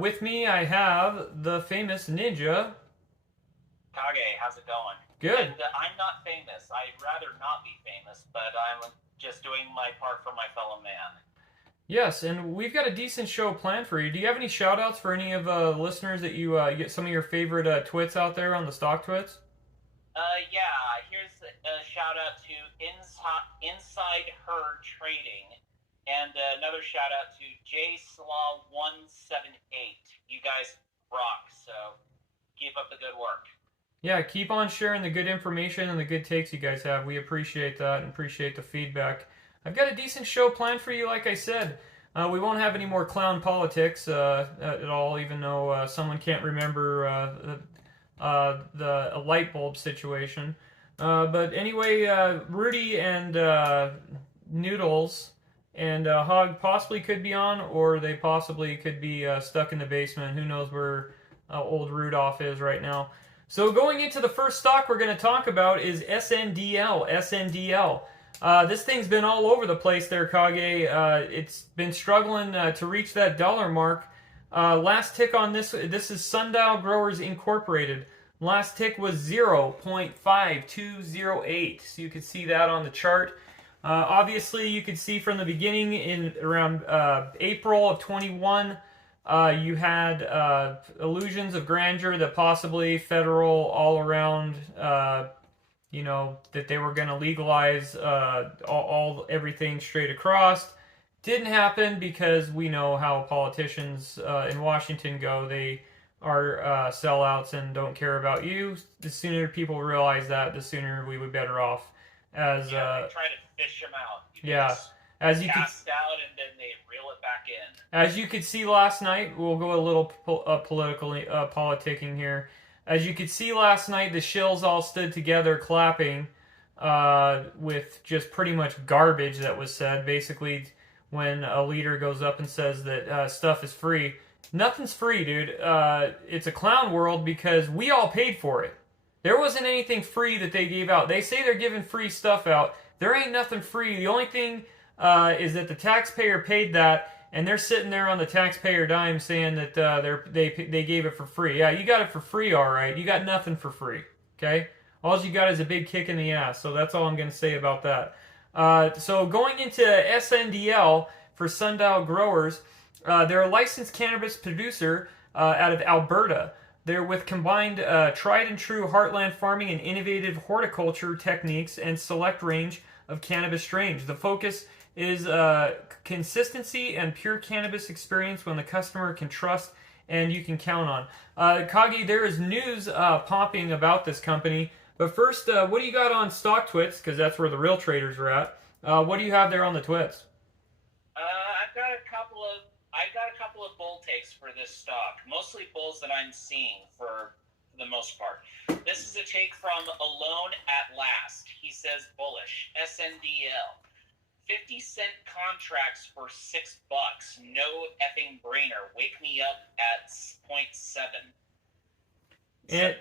with me I have the famous ninja. Kage, how's it going? Good. And I'm not famous. I'd rather not be famous, but I'm just doing my part for my fellow man. Yes, and we've got a decent show planned for you. Do you have any shout outs for any of listeners that you get some of your favorite twits out there on the stock twits? Yeah, here's a shout out to Inside Her Trading, and another shout out to JSlaw178. You guys rock, so keep up the good work. Yeah, keep on sharing the good information and the good takes you guys have. We appreciate that and appreciate the feedback. I've got a decent show planned for you, like I said. We won't have any more clown politics at all, even though someone can't remember the light bulb situation. But anyway, Rudy and Noodles and Hog possibly could be on, or they possibly could be stuck in the basement. Who knows where old Rudolph is right now. So going into the first stock we're going to talk about is SNDL. SNDL. This thing's been all over the place there, Kage. It's been struggling to reach that dollar mark. Last tick on this is Sndl Growers Incorporated. Last tick was 0.5208. So you can see that on the chart. Obviously, you could see from the beginning in around April of 21, you had illusions of grandeur that possibly federal all around, that they were going to legalize everything straight across. Didn't happen because we know how politicians in Washington go. They are sellouts and don't care about you. The sooner people realize that, the sooner we would be better off. They try to fish them out. As you cast out and then they reel it back in. As you could see last night, we'll go a little politicking here. As you could see last night, the shills all stood together clapping with just pretty much garbage that was said. Basically, when a leader goes up and says that stuff is free, nothing's free, dude. It's a clown world because we all paid for it. There wasn't anything free that they gave out. They say they're giving free stuff out. There ain't nothing free. The only thing is that the taxpayer paid that, and they're sitting there on the taxpayer dime saying that they gave it for free. Yeah, you got it for free, all right. You got nothing for free, okay? All you got is a big kick in the ass, so that's all I'm going to say about that. So going into SNDL for Sndl Growers, they're a licensed cannabis producer out of Alberta. They're with combined tried and true heartland farming and innovative horticulture techniques and select range of cannabis strains. The focus is consistency and pure cannabis experience when the customer can trust and you can count on. Kagi, there is news popping about this company. But first, what do you got on stock twits? Because that's where the real traders are at. What do you have there on the twits? I've got a couple of bull takes for this stock. Mostly bulls that I'm seeing for the most part. This is a take from Alone at Last. He says bullish. SNDL. 50-cent contracts for $6. No effing brainer. Wake me up at 0.7.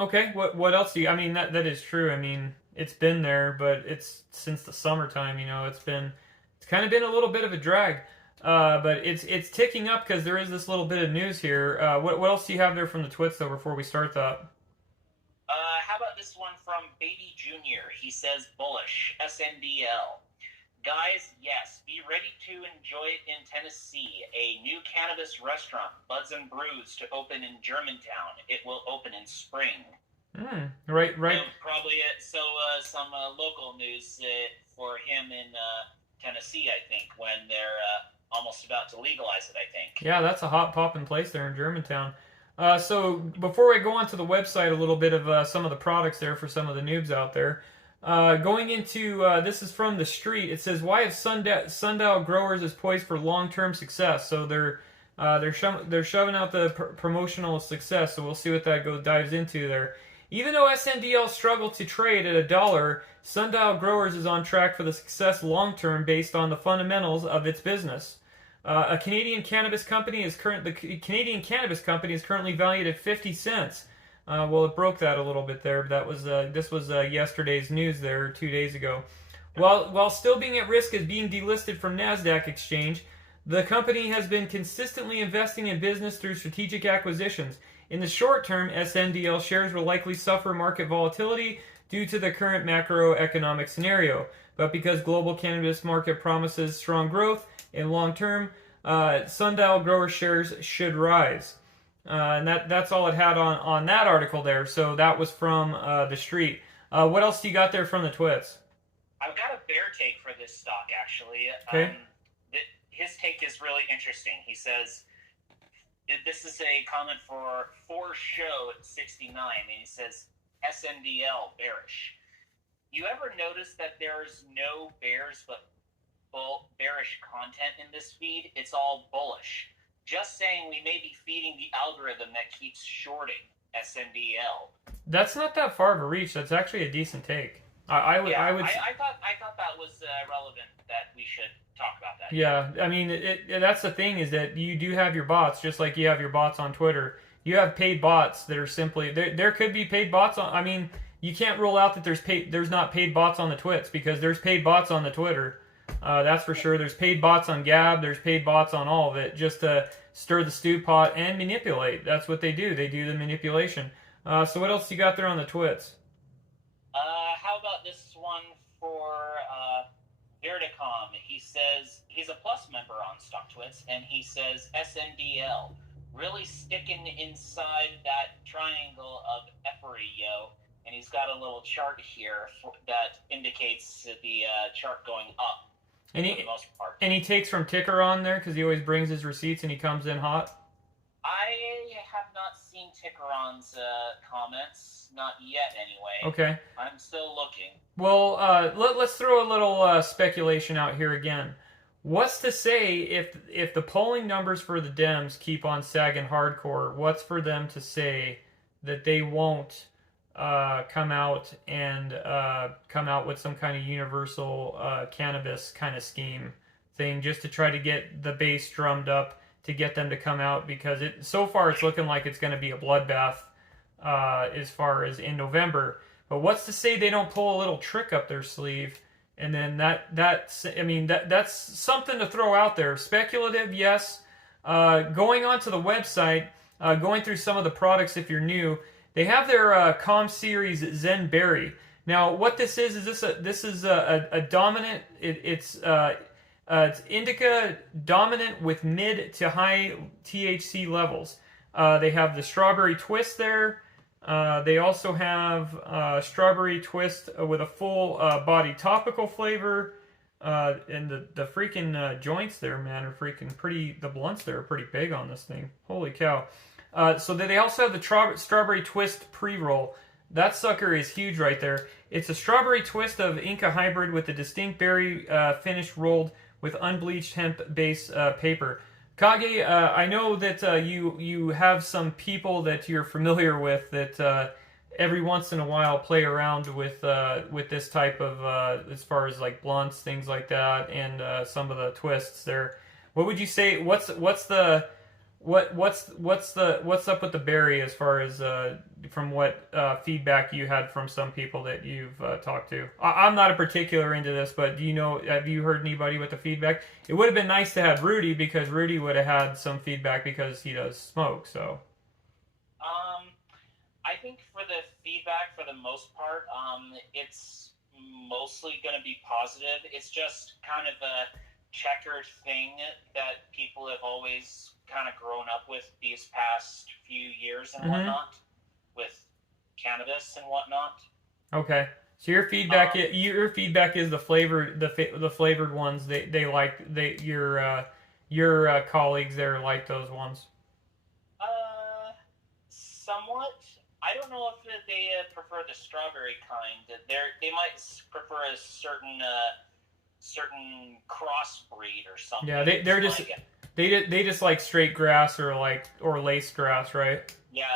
Okay, what else do you... I mean, that is true. I mean, it's been there, but it's since the summertime, it's kind of been a little bit of a drag. But it's ticking up because there is this little bit of news here. What else do you have there from the twits, though, before we start that? How about this one from Baby Junior? He says bullish. SNDL. Guys, yes, be ready to enjoy it in Tennessee. A new cannabis restaurant, Buds and Brews, to open in Germantown. It will open in spring. Right. Probably some local news for him in Tennessee, I think, when they're almost about to legalize it, I think. Yeah, that's a hot poppin' place there in Germantown. So before I go on to the website, a little bit of some of the products there for some of the noobs out there. Going into, this is from The Street. It says, why have Sndl Growers is poised for long-term success? So they're shoving out the promotional success, so we'll see what that dives into there. Even though SNDL struggled to trade at $1, Sndl Growers is on track for the success long-term based on the fundamentals of its business. The Canadian cannabis company is currently valued at 50 cents. Well, it broke that a little bit there. This was yesterday's news there, 2 days ago. While still being at risk of being delisted from NASDAQ exchange, The company has been consistently investing in business through strategic acquisitions. In the short term, Sndl shares will likely suffer market volatility due to the current macroeconomic scenario. But because global cannabis market promises strong growth in long term, Sndl grower shares should rise. And that's all it had on that article there. So that was from The Street. What else do you got there from the twits? I've got a bear take for this stock, actually. Okay. His take is really interesting. He says, this is a comment for show 69, and he says, Sndl, bearish. You ever notice that there's no bears but bearish content in this feed? It's all bullish. Just saying we may be feeding the algorithm that keeps shorting Sndl. That's not that far of a reach. That's actually a decent take. I would. I thought that was relevant. That we should talk about that. Yeah, I mean, that's the thing is that you do have your bots, just like you have your bots on Twitter. You have paid bots that are simply there could be paid bots on. I mean, you can't rule out that there's not paid bots on the twits, because there's paid bots on the Twitter. That's for sure. There's paid bots on Gab. There's paid bots on all of it, just to stir the stew pot and manipulate. That's what they do. They do the manipulation. So what else you got there on the twits? How about this one for Verdicom? He says he's a plus member on StockTwits, and he says Sndl really sticking inside that triangle of Effery, yo. And he's got a little chart here that indicates the chart going up for the most part. And he takes from Ticker on there because he always brings his receipts and he comes in hot? I have not seen Tickeron's comments, not yet anyway. Okay. I'm still looking. Well, let's throw a little speculation out here again. What's to say if the polling numbers for the Dems keep on sagging hardcore, what's for them to say that they won't come out with some kind of universal cannabis kind of scheme thing, just to try to get the base drummed up to get them to come out, because so far it's looking like it's going to be a bloodbath as far as in November. But what's to say they don't pull a little trick up their sleeve, and then that's something to throw out there. Speculative, yes. Going onto the website, going through some of the products if you're new, they have their Calm Series Zen Berry. Now, what this is this is a dominant. It's indica dominant with mid to high THC levels. They have the strawberry twist there. They also have strawberry twist with a full body topical flavor. And the freaking joints there, man, are freaking pretty. The blunts there are pretty big on this thing. Holy cow. So they also have the strawberry twist pre-roll. That sucker is huge right there. It's a strawberry twist of Inca hybrid with a distinct berry finish rolled with unbleached hemp base paper. Kage, I know that you have some people that you're familiar with that every once in a while play around with this type of as far as like blunts, things like that, and some of the twists there. What would you say? What's up with the berry as far as from what feedback you had from some people that you've talked to? I'm not a particular into this, but have you heard anybody with the feedback? It would have been nice to have Rudy, because Rudy would have had some feedback because he does smoke. So I think for the feedback, for the most part, it's mostly going to be positive. It's just kind of a checkered thing that people have always kind of grown up with these past few years and whatnot, with cannabis and whatnot. Okay, so your feedback is the flavored the flavored ones. They like your colleagues there like those ones. Somewhat. I don't know if they prefer the strawberry kind. They might prefer a certain crossbreed or something. Yeah, they just like straight grass or laced grass, right? Yeah,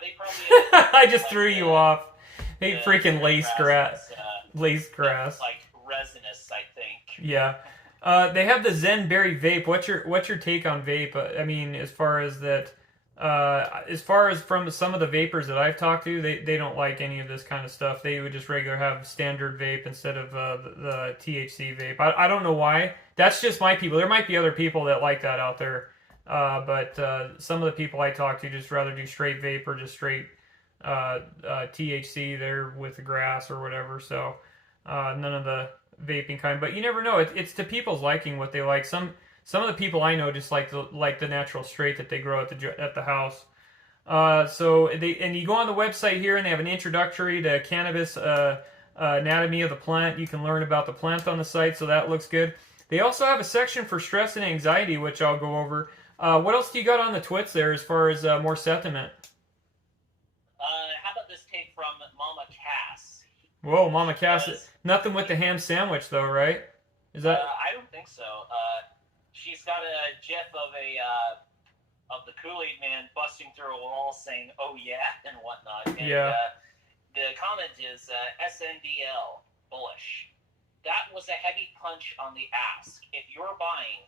they probably. I just threw you off. They freaking laced grass. Laced grass. Like resinous, I think. Yeah. They have the Zen Berry vape. What's your take on vape? I mean, as far as that, As far as from some of the vapors that I've talked to, they don't like any of this kind of stuff. They would just regular have standard vape instead of the THC vape. I don't know why. That's just my people. There might be other people that like that out there. But some of the people I talk to just rather do straight vape or just straight THC there with the grass or whatever. So none of the vaping kind. But you never know. It's to people's liking what they like. Some of the people I know just like the natural straight that they grow at the house. And you go on the website here and they have an introductory to cannabis anatomy of the plant. You can learn about the plant on the site, so that looks good. They also have a section for stress and anxiety, which I'll go over. What else do you got on the twits there as far as more sentiment? How about this take from Mama Cass? Whoa, Mama Cass. Nothing with the ham sandwich though, right? Is that? I don't think so. She's got a gif of the Kool-Aid Man busting through a wall saying, "Oh yeah," and whatnot. And, yeah. The comment is Sndl bullish. That was a heavy punch on the ask. If you're buying,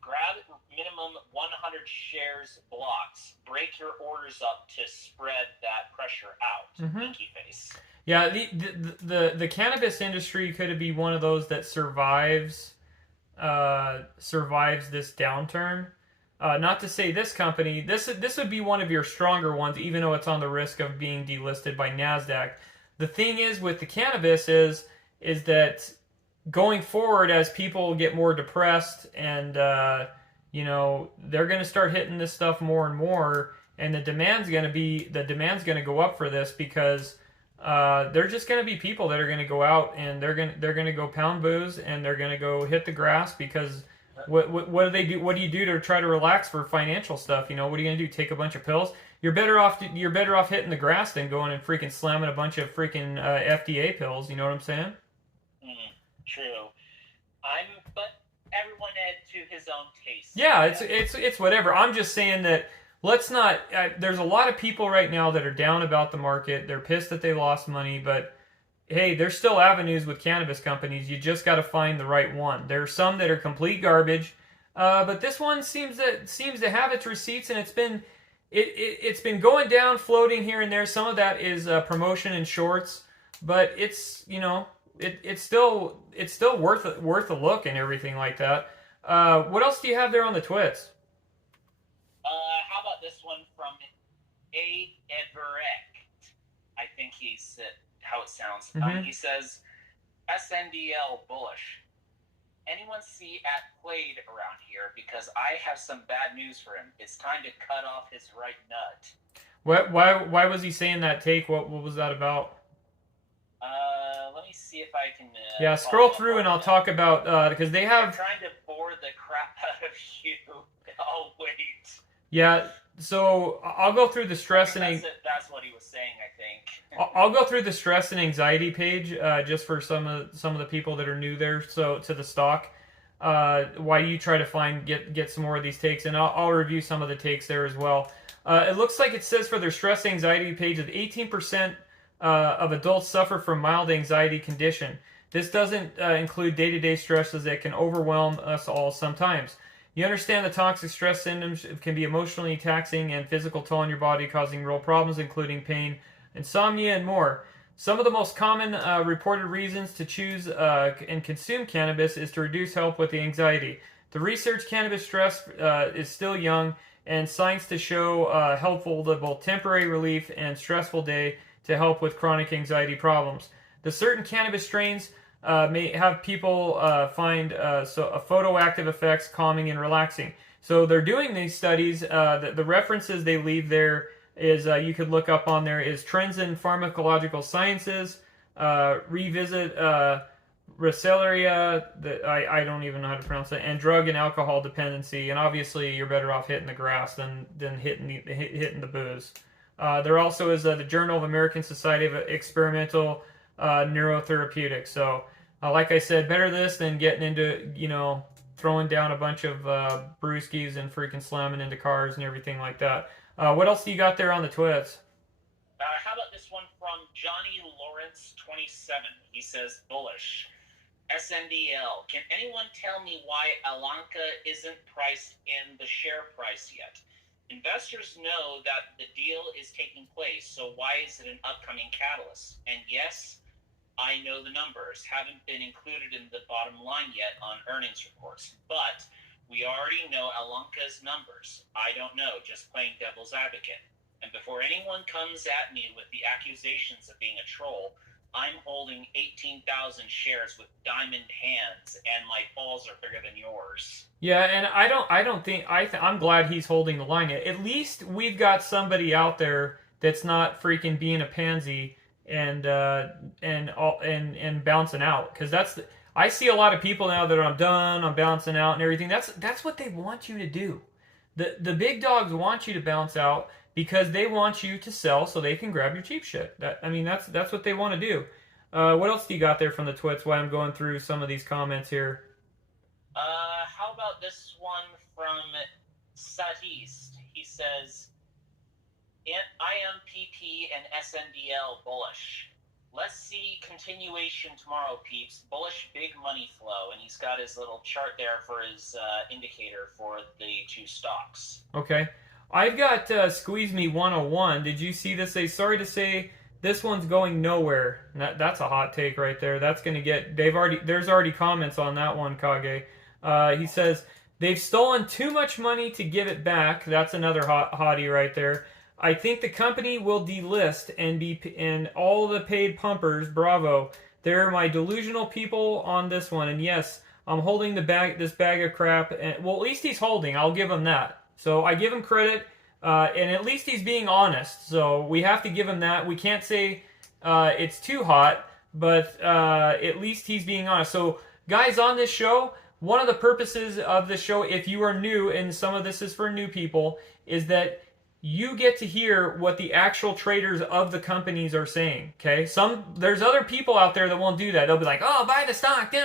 grab minimum 100 shares blocks. Break your orders up to spread that pressure out. Pinky face. Yeah, the cannabis industry could be one of those that survives this downturn. Not to say this company, this would be one of your stronger ones, even though it's on the risk of being delisted by NASDAQ. The thing is with the cannabis is that going forward, as people get more depressed and they're going to start hitting this stuff more and more, and the demand's going to go up for this because there's just going to be people that are going to go out and they're going to go pound booze and they're going to go hit the grass because what do they do? What do you do to try to relax for financial stuff? What are you going to do? Take a bunch of pills? You're better off hitting the grass than going and freaking slamming a bunch of freaking FDA pills. You know what I'm saying? True. But everyone had to his own taste. Yeah, it's whatever. I'm just saying that let's not. There's a lot of people right now that are down about the market. They're pissed that they lost money, but hey, there's still avenues with cannabis companies. You just got to find the right one. There are some that are complete garbage, but this one seems to have its receipts, and it's been going down, floating here and there. Some of that is promotion and shorts, but it's still worth a look and everything like that. What else do you have there on the twits? How about this one from A. Everett? I think he's how it sounds. He says, Sndl bullish. Anyone see at Played around here? Because I have some bad news for him. It's time to cut off his right nut. Why was he saying that take? What was that about? Let me see if I can. Yeah, scroll through and I'll talk about because they have. I'm trying to bore the crap out of you. Oh wait. Yeah, so I'll go through the stress and that's what he was saying, I think. I'll go through the stress and anxiety page just for some of the people that are new there. So to the stock, why you try to get some more of these takes, and I'll review some of the takes there as well. It looks like it says for their stress anxiety page that 18% of adults suffer from mild anxiety condition. This doesn't include day-to-day stresses that can overwhelm us all sometimes. You understand the toxic stress symptoms can be emotionally taxing and physical toll on your body, causing real problems, including pain, insomnia, and more. Some of the most common reported reasons to choose and consume cannabis is to reduce help with the anxiety. The research cannabis stress is still young, and science to show helpful to both temporary relief and stressful day to help with chronic anxiety problems. The certain cannabis strains may have people find photoactive effects calming and relaxing. So they're doing these studies. The references they leave there is you could look up on there is Trends in Pharmacological Sciences, Revisit Recellaria, I don't even know how to pronounce it, and Drug and Alcohol Dependency. And obviously you're better off hitting the grass than hitting the booze. There also is the Journal of American Society of Experimental Neurotherapeutics. So like I said, better this than getting into, throwing down a bunch of brewskis and freaking slamming into cars and everything like that. What else do you got there on the twits? How about this one from Johnny Lawrence 27? He says, bullish. Sndl. Can anyone tell me why Alanka isn't priced in the share price yet? Investors know that the deal is taking place, so why is it an upcoming catalyst? And yes, I know the numbers haven't been included in the bottom line yet on earnings reports, but we already know Alunka's numbers. I don't know, just playing devil's advocate. And before anyone comes at me with the accusations of being a troll, I'm holding 18,000 shares with diamond hands, and my balls are bigger than yours. Yeah, and I'm glad he's holding the line. At least we've got somebody out there that's not freaking being a pansy and bouncing out, because I see a lot of people now that are I'm done, I'm bouncing out and everything. That's what they want you to do. The big dogs want you to bounce out because they want you to sell so they can grab your cheap shit. That's what they want to do. What else do you got there from the twits while I'm going through some of these comments here? How about this one from Southeast? He says, IMPP and Sndl bullish. Let's see continuation tomorrow, peeps. Bullish big money flow. And he's got his little chart there for his indicator for the two stocks. Okay. I've got Squeeze Me 101. Did you see this? Sorry to say, this one's going nowhere. That's a hot take right there. That's going to get... There's already comments on that one, Kage. He says, they've stolen too much money to give it back. That's another hottie right there. I think the company will delist and all the paid pumpers, bravo. They're my delusional people on this one. And yes, I'm holding this bag of crap. And, well, at least he's holding. I'll give him that. So I give him credit. And at least he's being honest. So we have to give him that. We can't say it's too hot, but at least he's being honest. So guys, on this show, one of the purposes of the show, if you are new, and some of this is for new people, is that you get to hear what the actual traders of the companies are saying. Okay, there's other people out there that won't do that. They'll be like, "Oh, buy the stock, do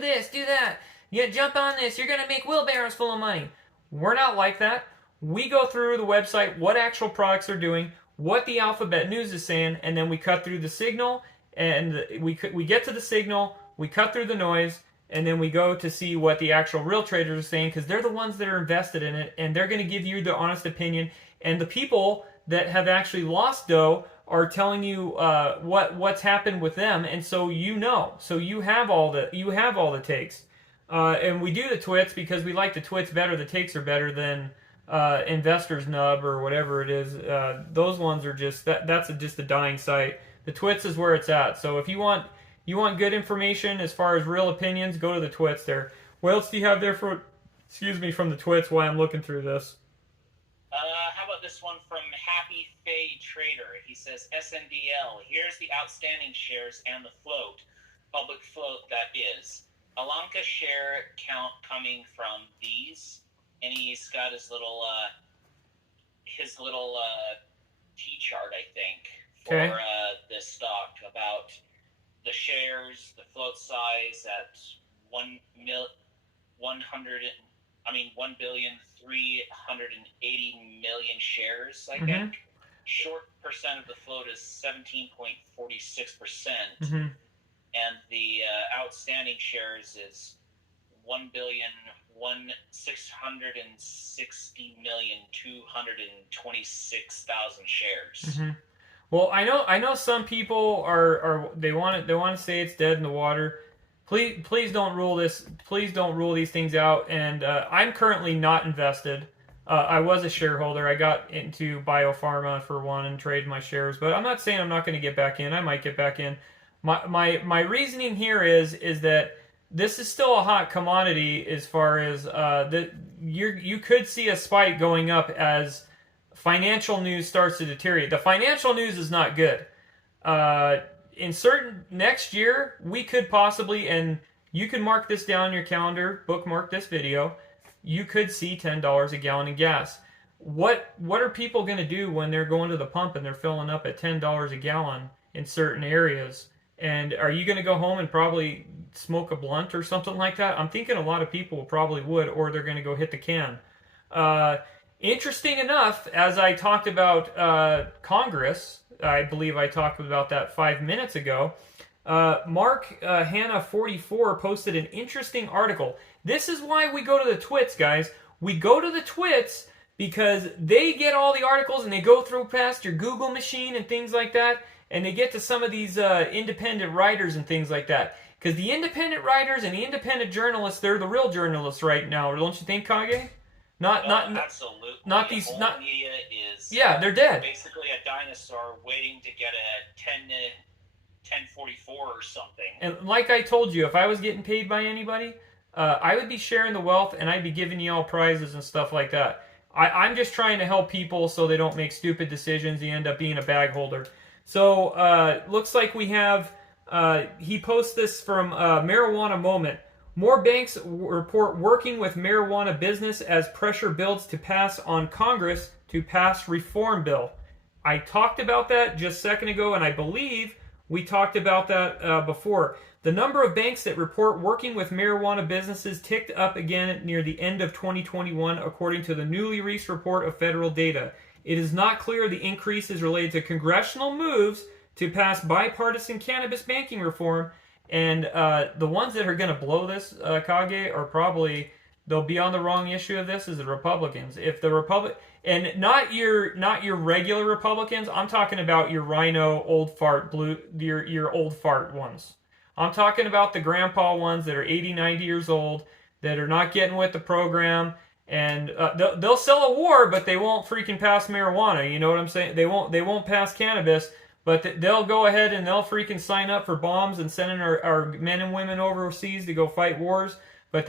this, do that. Yeah, jump on this. You're gonna make wheelbarrows full of money." We're not like that. We go through the website, what actual products are doing, what the Alphabet News is saying, and then we cut through the signal, and we get to the signal, we cut through the noise, and then we go to see what the actual real traders are saying, because they're the ones that are invested in it, and they're going to give you the honest opinion. And the people that have actually lost dough are telling you what's happened with them, and so you know, so you have all the takes. And we do the twits because we like the twits better. The takes are better than Investors Nub or whatever it is. Those ones are that's just a dying site. The twits is where it's at. So if you want good information as far as real opinions, go to the twits there. What else do you have there from the twits while I'm looking through this? How about this one from Happy Faye Trader? He says, Sndl, here's the outstanding shares and the float, public float that is. Alanka share count coming from these, and he's got his little T-chart, I think, for this stock about the shares, the float size at 1,380,000,000 shares, I think. Short percent of the float is 17.46%. And the outstanding shares is 1,660,226,000 shares. Well, I know some people are they want to say it's dead in the water. Please don't rule this. Please don't rule these things out. And I'm currently not invested. I was a shareholder. I got into biopharma for one and traded my shares, but I'm not saying I'm not going to get back in. I might get back in. My reasoning here is that this is still a hot commodity as far as you could see a spike going up as financial news starts to deteriorate. The financial news is not good. In certain next year, we could possibly, and you can mark this down in your calendar, bookmark this video, you could see $10 a gallon of gas. What are people going to do when they're going to the pump and they're filling up at $10 a gallon in certain areas? And are you going to go home and probably smoke a blunt or something like that? I'm thinking a lot of people probably would, or they're going to go hit the can. Interesting enough, as I talked about Congress, I believe I talked about that 5 minutes ago, Mark Hanna44 posted an interesting article. This is why we go to the twits, guys. We go to the twits because they get all the articles and they go through past your Google machine and things like that, and they get to some of these independent writers and things like that. Because the independent writers and the independent journalists, they're the real journalists right now, don't you think, Kage? Absolutely. Not these. The Not media is. Yeah, they're dead. Basically, a dinosaur waiting to get a 1044 or something. And like I told you, if I was getting paid by anybody, I would be sharing the wealth and I'd be giving you all prizes and stuff like that. I'm just trying to help people so they don't make stupid decisions and end up being a bag holder. So looks like we have. He posts this from Marijuana Moment. More banks report working with marijuana business as pressure builds to pass on Congress to pass reform bill. I talked about that just a second ago, and I believe we talked about that before. The number of banks that report working with marijuana businesses ticked up again near the end of 2021, according to the newly released report of federal data. It is not clear the increase is related to congressional moves to pass bipartisan cannabis banking reform. And the ones that are going to blow this, Kage, are probably, they'll be on the wrong issue of this, is the Republicans. If the and not your regular Republicans, I'm talking about your rhino, old fart, your old fart ones. I'm talking about the grandpa ones that are 80, 90 years old, that are not getting with the program, and they'll sell a war, but they won't freaking pass marijuana. You know what I'm saying? They won't pass cannabis. But they'll go ahead and they'll freaking sign up for bombs and sending our men and women overseas to go fight wars. But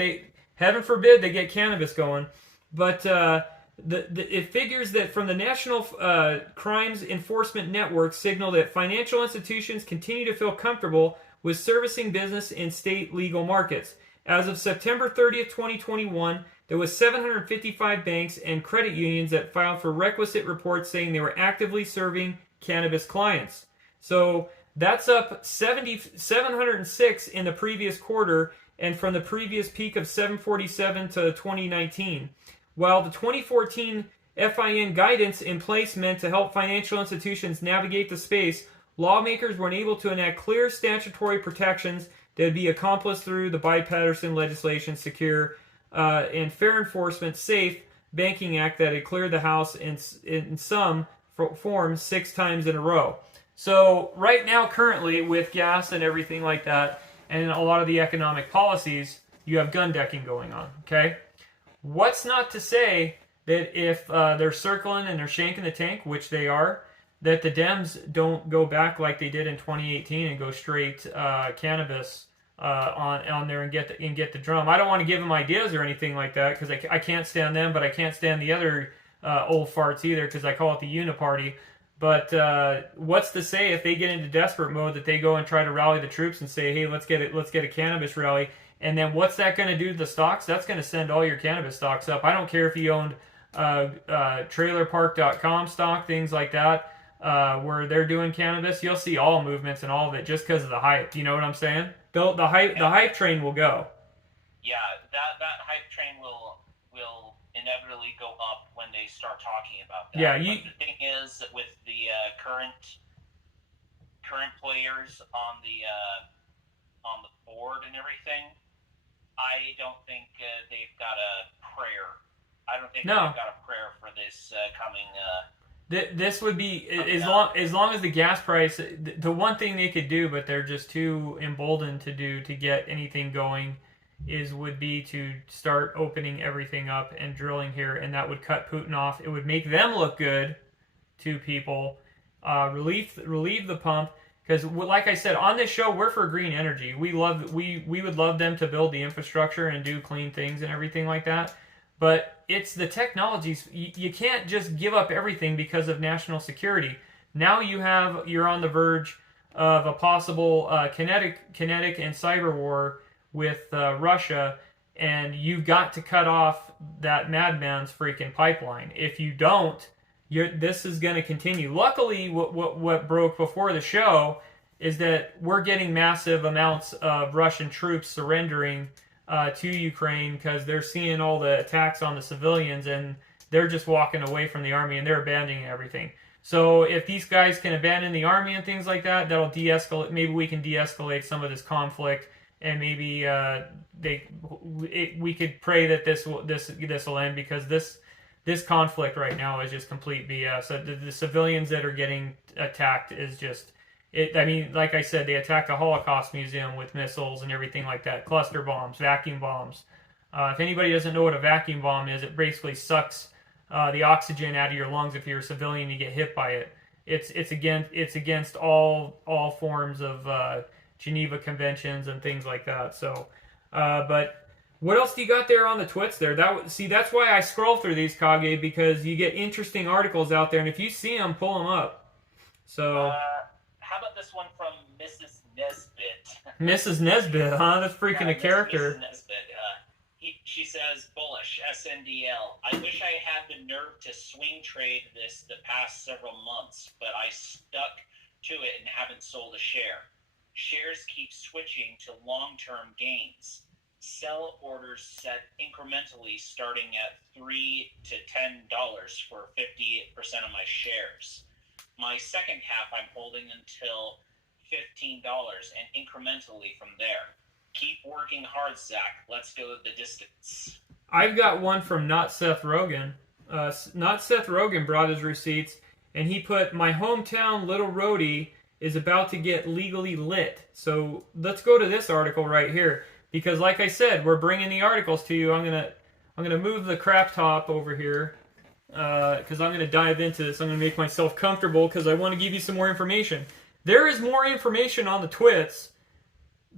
heaven forbid, they get cannabis going. But it figures that from the National Crimes Enforcement Network signal that financial institutions continue to feel comfortable with servicing business in state legal markets. As of September 30th, 2021, there was 755 banks and credit unions that filed for requisite reports saying they were actively serving cannabis clients. So that's up 706 in the previous quarter, and from the previous peak of 747 to 2019. While the 2014 FIN guidance in place meant to help financial institutions navigate the space, lawmakers were unable to enact clear statutory protections that would be accomplished through the bipartisan legislation Secure and Fair Enforcement Safe Banking Act that had cleared the House in some forms 6 times in a row. So right now, currently, with gas and everything like that, and a lot of the economic policies, you have gun decking going on, okay? What's not to say that if they're circling and they're shanking the tank, which they are, that the Dems don't go back like they did in 2018 and go straight cannabis on there and get the drum. I don't want to give them ideas or anything like that, because I can't stand them, but I can't stand the other old farts either, because I call it the uniparty. But what's to say if they get into desperate mode that they go and try to rally the troops and say, hey, let's get a cannabis rally, and then what's that going to do to the stocks? That's going to send all your cannabis stocks up. I don't care if you owned trailerpark.com stock, things like that, where they're doing cannabis. You'll see all movements and all of it just because of the hype. You know what I'm saying? The hype train will go. Yeah, that hype train will inevitably go up when they start talking about that. Yeah, but the thing is that with the current players on the board and everything, I don't think they've got a prayer. I don't think they've got a prayer for this coming. This would be as long as the gas price. The one thing they could do, but they're just too emboldened to get anything going, would be to start opening everything up and drilling here, and that would cut Putin off. It would make them look good to people, relieve the pump, because like I said on this show, we're for green energy. We would love them to build the infrastructure and do clean things and everything like that, but it's the technologies. You can't just give up everything because of national security. Now you're on the verge of a possible kinetic and cyber war with Russia, and you've got to cut off that madman's freaking pipeline. If you don't, this is going to continue. Luckily, what broke before the show is that we're getting massive amounts of Russian troops surrendering to Ukraine because they're seeing all the attacks on the civilians, and they're just walking away from the army and they're abandoning everything. So if these guys can abandon the army and things like that, that'll de-escalate. Maybe we can de-escalate some of this conflict. And maybe we could pray that this will end, because this this conflict right now is just complete BS. The civilians that are getting attacked is just it. I mean, like I said, they attacked the Holocaust Museum with missiles and everything like that, cluster bombs, vacuum bombs. If anybody doesn't know what a vacuum bomb is, it basically sucks the oxygen out of your lungs if you're a civilian. You get hit by it. It's against all forms of Geneva Conventions and things like that. So, but what else do you got there on the twits there? That's why I scroll through these, Kage, because you get interesting articles out there, and if you see them, pull them up. So, how about this one from Mrs. Nesbitt? Mrs. Nesbitt, huh? That's freaking a character. Mrs. Nesbitt. She says, bullish, SNDL. I wish I had the nerve to swing trade this the past several months, but I stuck to it and haven't sold a share. Shares keep switching to long-term gains. Sell orders set incrementally starting at $3 to $10 for 58% of my shares. My second half I'm holding until $15 and incrementally from there. Keep working hard, Zach. Let's go the distance. I've got one from Not Seth Rogen. Not Seth Rogen brought his receipts, and he put, my hometown Little Roadie is about to get legally lit. So let's go to this article right here. Because like I said, we're bringing the articles to you. I'm gonna move the crap top over here because I'm gonna dive into this. I'm gonna make myself comfortable because I want to give you some more information. There is more information on the twits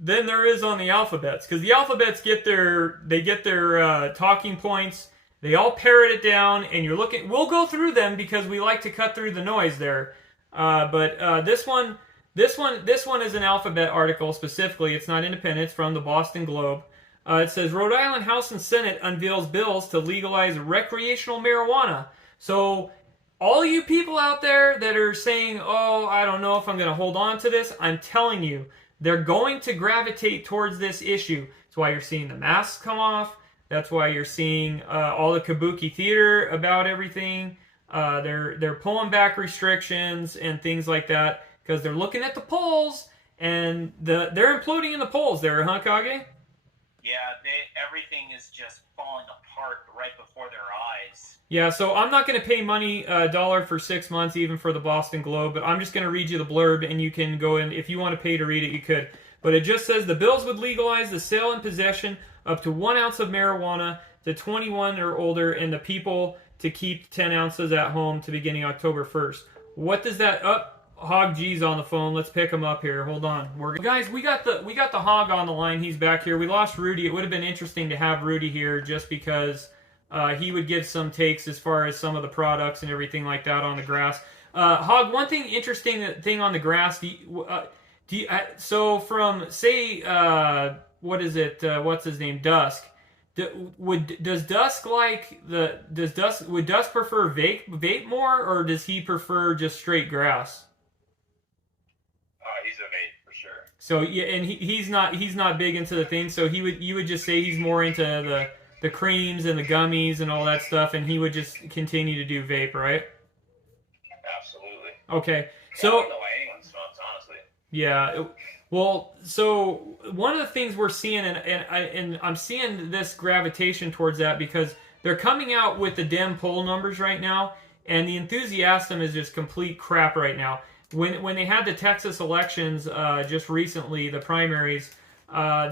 than there is on the alphabets, because the alphabets get their talking points. They all parrot it down, and you're looking. We'll go through them because we like to cut through the noise there. But this one is an alphabet article specifically. It's not independent. It's from the Boston Globe. It says Rhode Island House and Senate unveils bills to legalize recreational marijuana. So all you people out there that are saying, oh, I don't know if I'm going to hold on to this, I'm telling you, they're going to gravitate towards this issue. That's why you're seeing the masks come off. That's why you're seeing all the kabuki theater about everything. They're pulling back restrictions and things like that because they're looking at the polls and they're imploding in the polls there, huh, Kage? Yeah, everything is just falling apart right before their eyes. Yeah, so I'm not going to pay money $1 for 6 months, even for the Boston Globe, but I'm just going to read you the blurb, and you can go in. If you want to pay to read it, you could. But it just says the bills would legalize the sale and possession up to 1 ounce of marijuana to 21 or older, and the people to keep 10 ounces at home to beginning October 1st. What does that... Hog G's on the phone. Let's pick him up here. Hold on. Guys, we got the Hog on the line. He's back here. We lost Rudy. It would have been interesting to have Rudy here just because he would give some takes as far as some of the products and everything like that on the grass. Hog, one interesting thing on the grass. So from say what is it? What's his name? Dusk. Would Dusk prefer vape more, or does he prefer just straight grass? He's a vape for sure. So yeah, and he's not big into the thing. So you would just say he's more into the creams and the gummies and all that stuff, and he would just continue to do vape, right? Absolutely. Okay. I So don't know why anyone smokes, honestly. yeah. Well, so one of the things we're seeing, and I'm seeing this gravitation towards that because they're coming out with the Dem poll numbers right now, and the enthusiasm is just complete crap right now. When they had the Texas elections just recently, the primaries,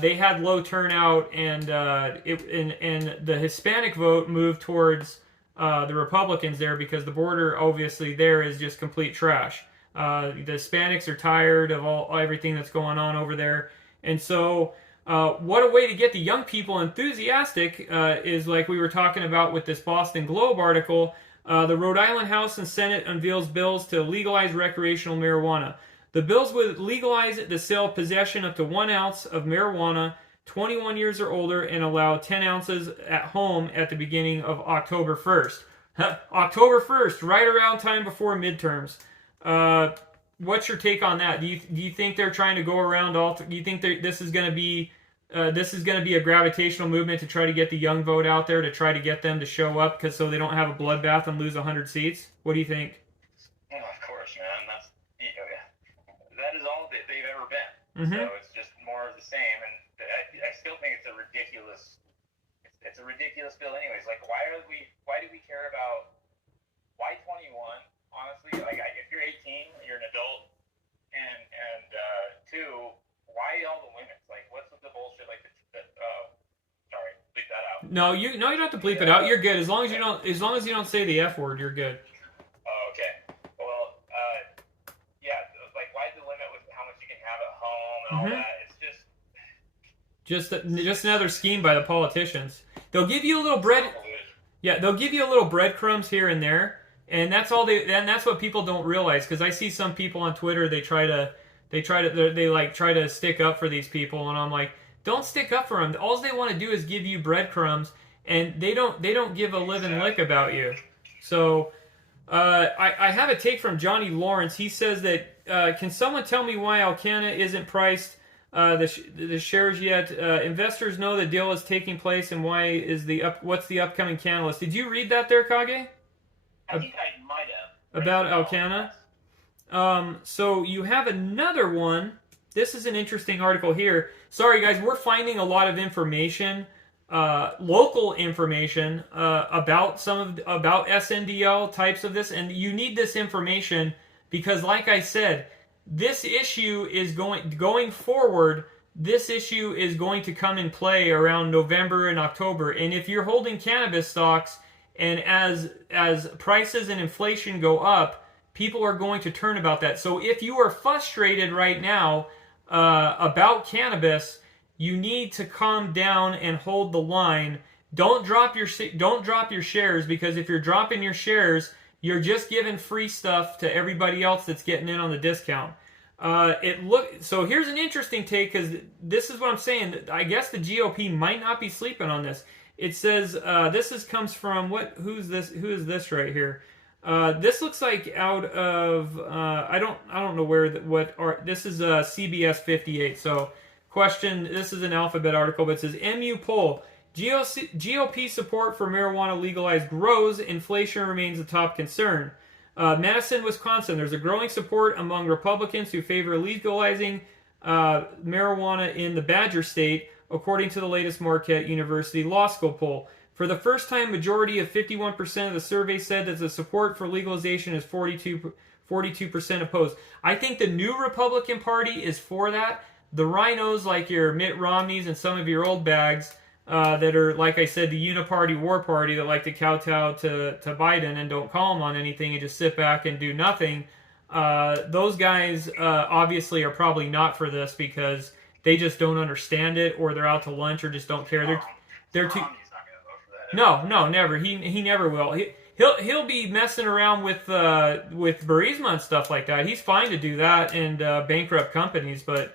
they had low turnout, and the Hispanic vote moved towards the Republicans there because the border obviously there is just complete trash. The Hispanics are tired of everything that's going on over there, and so what a way to get the young people enthusiastic is like we were talking about with this Boston Globe article. The Rhode Island House and Senate unveils bills to legalize recreational marijuana. The bills would legalize the sale of possession up to 1 ounce of marijuana, 21 years or older, and allow 10 ounces at home at the beginning of October 1st. October 1st, right around time before midterms. What's your take on that? Do you think they're trying to go around do you think this is going to be a gravitational movement to try to get the young vote out there, to try to get them to show up so they don't have a bloodbath and lose 100 seats? What do you think? Well, of course, man. That is all that they've ever been. Mm-hmm. So it's just more of the same, and I still think it's a ridiculous it's a ridiculous bill anyways. Like, why do we care about, why 21? Honestly, like, if you're 18, you're an adult, and two, why all the limits? Like, what's with the bullshit? Like, sorry, bleep that out. No, you don't have to bleep it out. You're good as long as you don't say the F word. You're good. Oh, okay. Well, yeah, like, why the limit with how much you can have at home and all that? It's just another scheme by the politicians. They'll give you a little bread. Yeah, they'll give you a little breadcrumbs here and there, and that's all and that's what people don't realize. Because I see some people on Twitter, they try to stick up for these people, and I'm like, don't stick up for them. All they want to do is give you breadcrumbs, and they don't give a living lick about you. So I have a take from Johnny Lawrence. He says that can someone tell me why Alcana isn't priced the shares yet? Investors know the deal is taking place, and what's the upcoming catalyst? Did you read that there, Kage? I think I might have. About Alcana? So you have another one. This is an interesting article here. Sorry guys, we're finding a lot of information, local information about about Sndl types of this, and you need this information because, like I said, this issue is going forward. This issue is going to come in play around November and October, and if you're holding cannabis stocks, and as prices and inflation go up, people are going to turn about that. So if you are frustrated right now about cannabis, you need to calm down and hold the line. Don't drop your shares, because if you're dropping your shares, you're just giving free stuff to everybody else that's getting in on the discount. So here's an interesting take, because this is what I'm saying. I guess the GOP might not be sleeping on this. It says comes from who is this right here? This looks like out of I don't know this is CBS 58. So this is an Alphabet article, but it says MU poll: GOP support for marijuana legalized grows. Inflation remains a top concern. Madison, Wisconsin. There's a growing support among Republicans who favor legalizing marijuana in the Badger State, according to the latest Marquette University Law School poll. For the first time, majority of 51% of the survey said that the support for legalization is 42% opposed. I think the new Republican Party is for that. The rhinos, like your Mitt Romneys and some of your old bags, that are, like I said, the uniparty war party that like to kowtow to Biden and don't call him on anything and just sit back and do nothing. Those guys obviously are probably not for this because they just don't understand it, or they're out to lunch, or just don't care. They're too. No, never. He never will. He'll be messing around with Burisma and stuff like that. He's fine to do that and bankrupt companies, but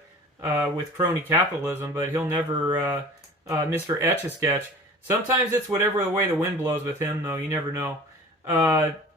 with crony capitalism. But he'll never Mr. Etch-a-Sketch. Sometimes it's whatever the way the wind blows with him, though. You never know.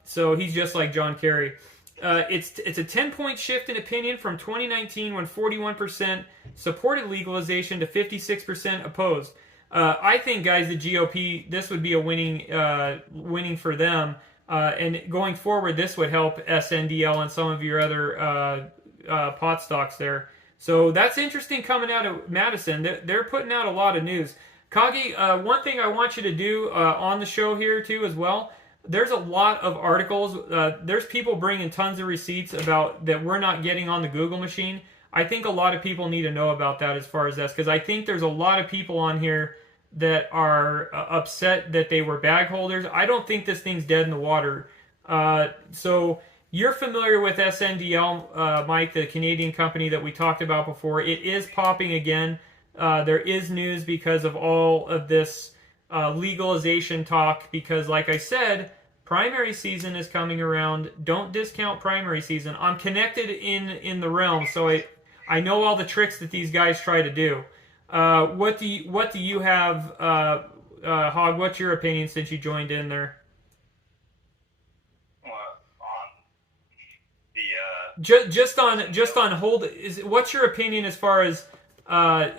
So he's just like John Kerry. It's a 10-point shift in opinion from 2019, when 41% supported legalization to 56% opposed. I think, guys, the GOP, this would be a winning for them, and going forward, this would help Sndl and some of your other pot stocks there. So that's interesting coming out of Madison. They're putting out a lot of news. Kagi, one thing I want you to do on the show here too as well. There's a lot of articles. There's people bringing tons of receipts about that we're not getting on the Google machine. I think a lot of people need to know about that as far as this, because I think there's a lot of people on here that are upset that they were bag holders. I don't think this thing's dead in the water. So you're familiar with Sndl, Mike, the Canadian company that we talked about before. It is popping again. There is news because of all of this legalization talk, because like I said, primary season is coming around. Don't discount primary season. I'm connected in the realm, so I know all the tricks that these guys try to do. What do you have, Hog? What's your opinion since you joined in there? Just on hold. What's your opinion as far as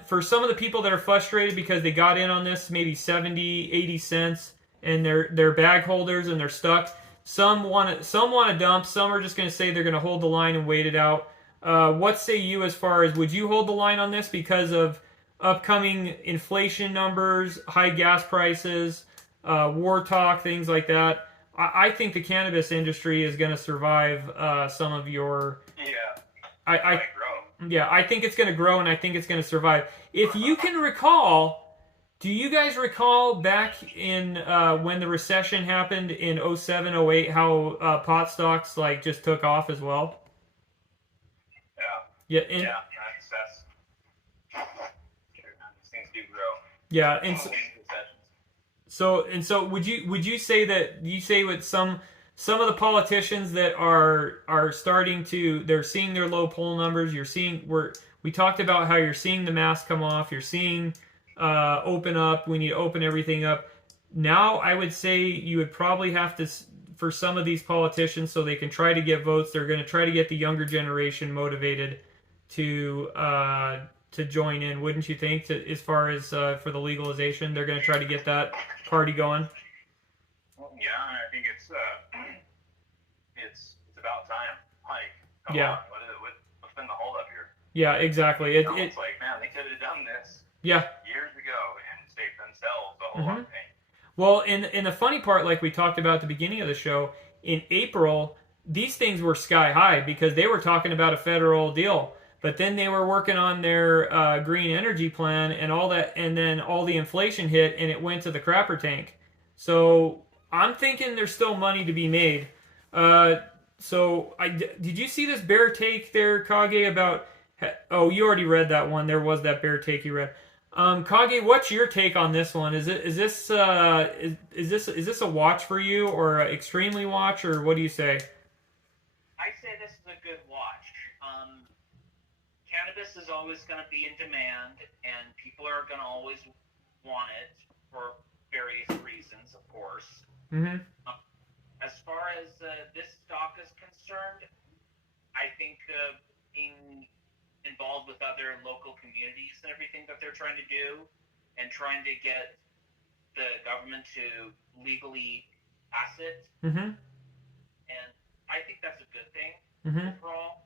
for some of the people that are frustrated because they got in on this maybe 70, 80 cents and they're bag holders and they're stuck. Some want to dump. Some are just going to say they're going to hold the line and wait it out. What say you as far as, would you hold the line on this because of upcoming inflation numbers, high gas prices, war talk, things like that, I think the cannabis industry is going to survive some of your. Yeah. I Grow. yeah, I think it's going to grow, and I think it's going to survive. If you can recall, do you guys recall back in when the recession happened in 07, 08, how pot stocks like just took off as well? Yeah. Yeah, Yeah. That's these things do grow. yeah, and so would you say that you say with some of the politicians that are starting to, they're seeing their low poll numbers, we talked about how you're seeing the mask come off, you're seeing open up, we need to open everything up. Now I would say you would probably have to, for some of these politicians, so they can try to get votes, they're going to try to get the younger generation motivated to join in, wouldn't you think? As far as for the legalization, they're going to try to get that party going. Yeah, I think it's about time. Like, come Yeah. on, what's been the holdup here? Yeah, exactly. It's like, man, they could have done this. Yeah. Years ago and saved themselves a whole lot of pain. Well, in the funny part, like we talked about at the beginning of the show, in April, these things were sky high because they were talking about a federal deal. But then they were working on their green energy plan and all that, and then all the inflation hit, and it went to the crapper tank. So I'm thinking there's still money to be made. So did you see this bear take there, Kage? About you already read that one. There was that bear take you read. Kage, what's your take on this one? Is this a watch for you, or a extremely watch, or what do you say? I say this is a good watch. Cannabis is always going to be in demand, and people are going to always want it for various reasons, of course. Mm-hmm. As far as this stock is concerned, I think being involved with other local communities and everything that they're trying to do, and trying to get the government to legally pass it, Mm-hmm. and I think that's a good thing overall.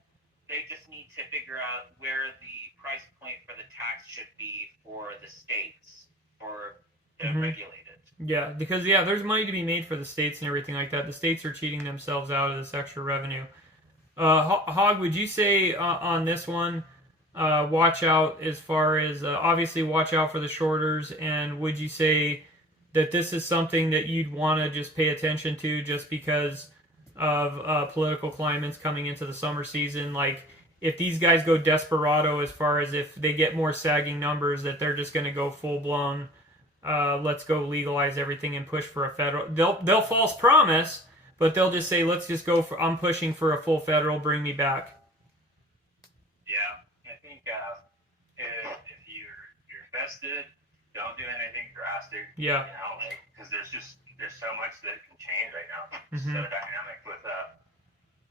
They just need to figure out where the price point for the tax should be for the states, or to regulate it. Yeah, because there's money to be made for the states and everything like that. The states are cheating themselves out of this extra revenue. Hog, would you say on this one, watch out as far as obviously watch out for the shorters, and would you say that this is something that you'd want to just pay attention to just because of political climates coming into the summer season? Like, if these guys go desperado as far as if they get more sagging numbers, that they're just going to go full blown, let's go legalize everything and push for a federal. They'll false promise, but they'll just say, let's just go for, I'm pushing for a full federal, bring me back. Yeah, I think if you're invested, don't do anything drastic. Yeah. Because there's so much that can change right now. It's so dynamic with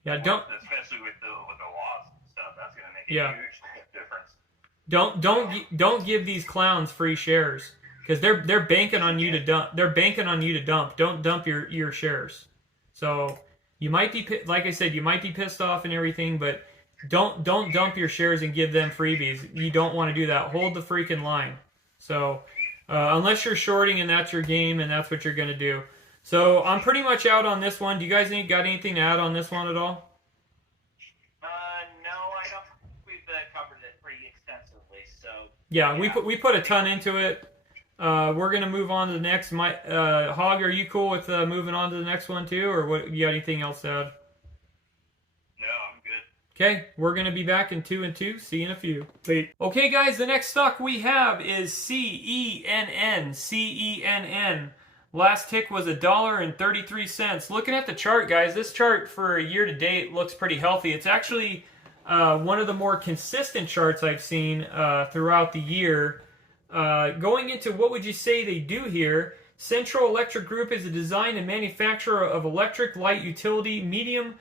especially with the laws and stuff. That's going to make a huge difference. Don't give these clowns free shares, because they're banking on you to dump. They're banking on you to dump. Don't dump your shares. So you might be, like I said, you might be pissed off and everything, but don't dump your shares and give them freebies. You don't want to do that. Hold the freaking line. So unless you're shorting and that's your game and that's what you're going to do. So I'm pretty much out on this one. Do you guys got anything to add on this one at all? No, I don't. We've covered it pretty extensively. So yeah, we put a ton into it. We're gonna move on to the next. Hog, are you cool with moving on to the next one too, or what? You got anything else to add? No, I'm good. Okay, we're gonna be back in 2 and 2. See you in a few. Wait. Okay, guys, the next stock we have is CENN. CENN. Last tick was $1.33. Looking at the chart, guys, this chart for a year to date looks pretty healthy. It's actually one of the more consistent charts I've seen throughout the year. Going into what would you say they do here? Central Electric Group is a design and manufacturer of electric light utility medium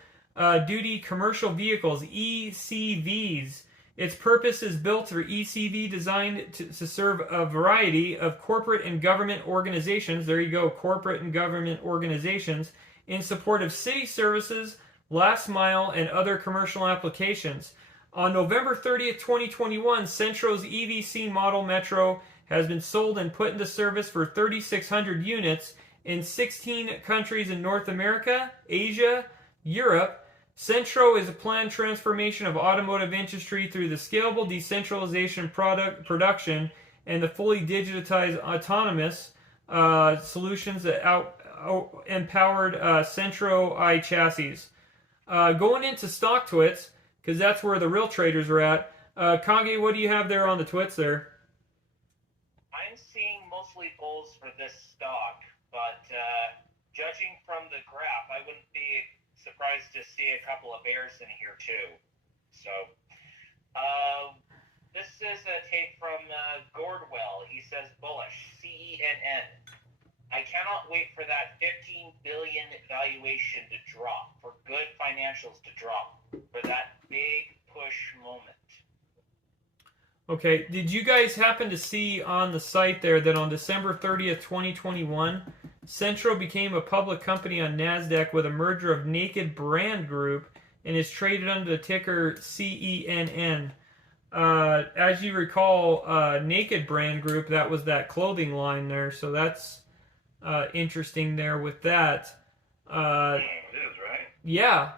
duty commercial vehicles, ECVs. Its purpose is built for ECV designed to serve a variety of corporate and government organizations. There you go, corporate and government organizations in support of city services, last mile, and other commercial applications. On November 30th, 2021, Centro's EVC model Metro has been sold and put into service for 3,600 units in 16 countries in North America, Asia, Europe. Centro is a planned transformation of automotive industry through the scalable decentralization production and the fully digitized autonomous solutions that empowered Centro I chassis. Going into stock twits, because that's where the real traders are at. Kage, what do you have there on the twits there? I'm seeing mostly bulls for this stock, but judging from the graph, I wouldn't be surprised to see a couple of bears in here too. So, this is a take from Gordwell. He says bullish, CENN. I cannot wait for that 15 billion valuation to drop, for good financials to drop, for that big push moment. Okay, did you guys happen to see on the site there that on December 30th, 2021, Centro became a public company on NASDAQ with a merger of Naked Brand Group and is traded under the ticker CENN. As you recall, Naked Brand Group, that was that clothing line there, so that's interesting there with that. It is, right? Yeah,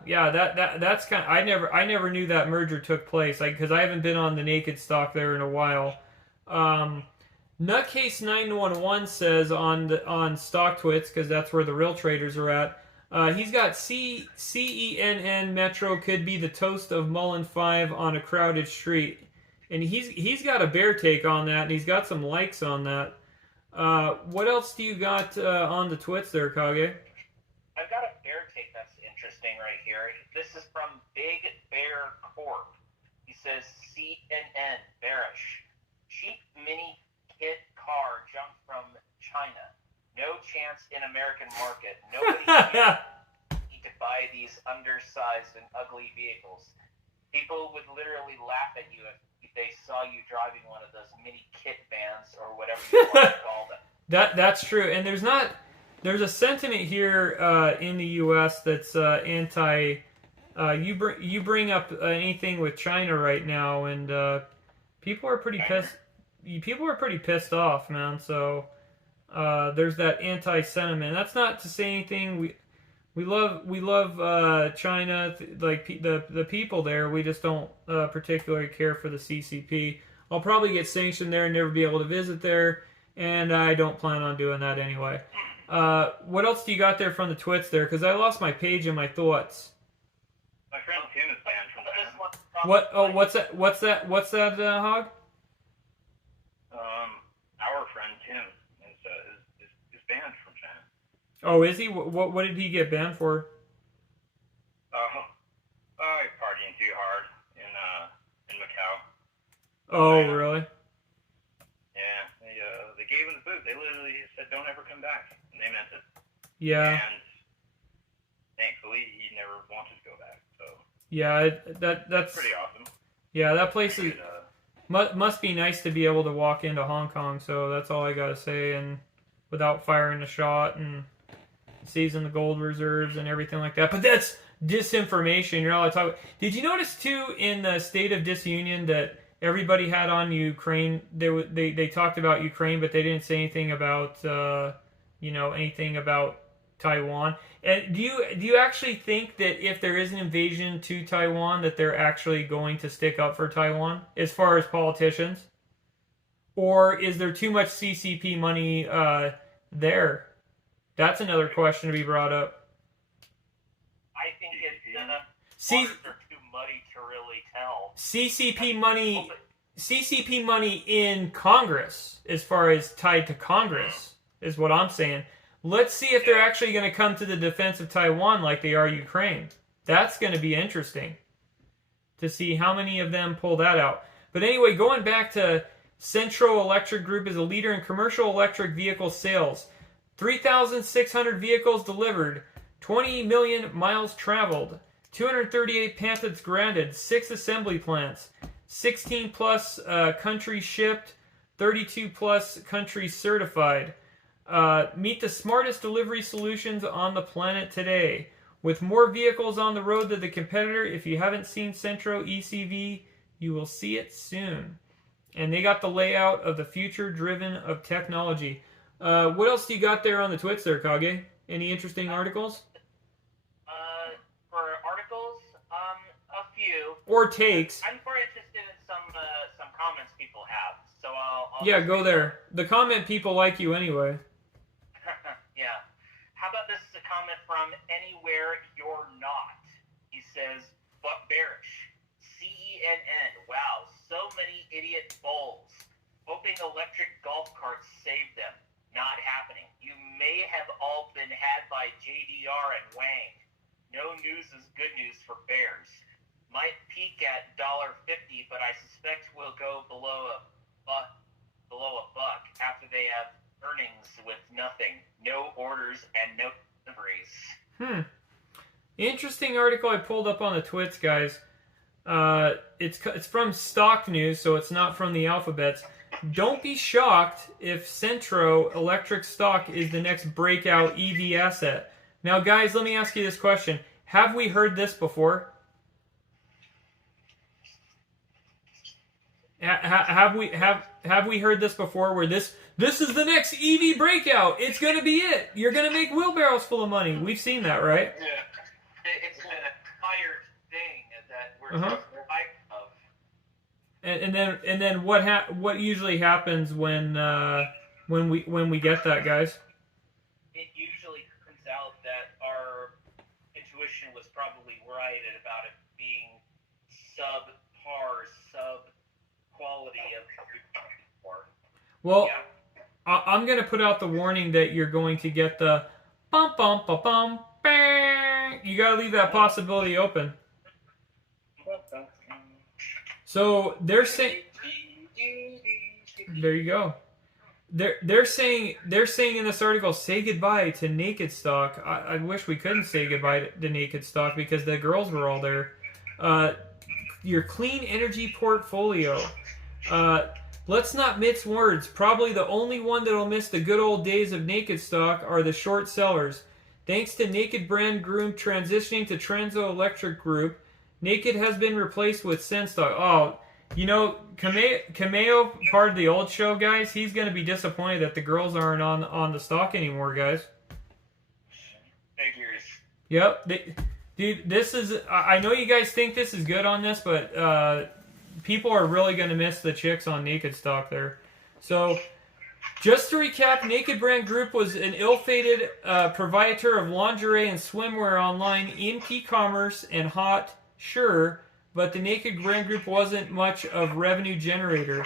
that's kind of, I never knew that merger took place, because I haven't been on the Naked stock there in a while. Nutcase 911 says on Stock Twits, because that's where the real traders are at. He's got CENN Metro could be the toast of Mullen 5 on a crowded street, and he's got a bear take on that, and he's got some likes on that. What else do you got on the twits there, Kage? I've got a bear take that's interesting right here. This is from Big Bear Corp. He says CNN bearish. Cheap mini kit car junked from China. No chance in American market. Nobody need to buy these undersized and ugly vehicles. People would literally laugh at you if they saw you driving one of those mini kit vans or whatever you want to call them. That's true, and there's a sentiment here in the U.S. that's anti. You bring up anything with China right now, and people are pretty pissed. People are pretty pissed off, man. So there's that anti-sentiment. That's not to say anything. We love China, like the people there. We just don't particularly care for the CCP. I'll probably get sanctioned there and never be able to visit there, and I don't plan on doing that anyway. What else do you got there from the twits there? Because I lost my page and my thoughts. My friend Tim is banned from China. What? Oh, what's that? What's that, Hog? Our friend Tim is banned from China. Oh, is he? What did he get banned for? Partying too hard in Macau. Oh, really? Yeah, they gave him the boot. They literally said, "Don't ever come back," and they meant it. Yeah. And thankfully, he never wanted to go back. So. Yeah, that's pretty awesome. Yeah, that place is must be nice to be able to walk into Hong Kong. So that's all I gotta say, and without firing a shot and seizing the gold reserves and everything like that. But that's disinformation. You're not allowed to talk about. Did you notice too in the State of Disunion that everybody had on Ukraine? They talked about Ukraine, but they didn't say anything about anything about Taiwan. And do you actually think that if there is an invasion to Taiwan, that they're actually going to stick up for Taiwan as far as politicians? Or is there too much CCP money there? That's another question to be brought up. I think it's waters are too muddy to really tell. CCP money in Congress, as far as tied to Congress, is what I'm saying. Let's see if they're actually going to come to the defense of Taiwan like they are Ukraine. That's going to be interesting to see how many of them pull that out. But anyway, going back to Centro Electric Group is a leader in commercial electric vehicle sales. 3,600 vehicles delivered, 20 million miles traveled, 238 patents granted, 6 assembly plants, 16 plus countries shipped, 32 plus countries certified. Meet the smartest delivery solutions on the planet today. With more vehicles on the road than the competitor, if you haven't seen Centro ECV, you will see it soon. And they got the layout of the future driven of technology. What else do you got there on the twits there, Kage? Any interesting articles? For articles, a few. Or takes. I'm more interested in some comments people have. So I'll yeah, go there. The comment people like you anyway. Yeah. How about this is a comment from Anywhere You're Not. He says, but bearish. CENN. Wow, so many idiot bulls. Hoping electric golf carts save them. Not happening. You may have all been had by JDR and Wang. No news is good news for bears. Might peak at $1.50, but I suspect we'll go below a buck after they have earnings with nothing, no orders and no deliveries. Interesting article I pulled up on the twits, guys. It's from Stock News, so it's not from the alphabets. Don't be shocked if Centro electric stock is the next breakout EV asset. Now, guys, let me ask you this question: have we heard this before? Have we heard this before? Where this is the next EV breakout? It's gonna be it. You're gonna make wheelbarrows full of money. We've seen that, right? Yeah. It's an acquired thing that we're of. And then what usually happens when we get that, guys? It usually turns out that our intuition was probably right at about it being subpar, sub-quality of before. Well, yeah. I'm going to put out the warning that you're going to get the bum bum bum bum bang. You got to leave that possibility open. So they're saying, there you go. They're saying in this article, say goodbye to naked stock. I wish we couldn't say goodbye to naked stock because the girls were all there. Your clean energy portfolio. Let's not mix words. Probably the only one that'll miss the good old days of naked stock are the short sellers. Thanks to Naked Brand Group transitioning to Transo Electric Group, Naked has been replaced with CENN stock. Oh, you know, Cameo, part of the old show, guys, he's going to be disappointed that the girls aren't on the stock anymore, guys. Figures. Yep. Dude, this is... I know you guys think this is good on this, but people are really going to miss the chicks on Naked stock there. So, just to recap, Naked Brand Group was an ill-fated provider of lingerie and swimwear online in e-commerce and hot... Sure, but the Naked Brand Group wasn't much of revenue generator.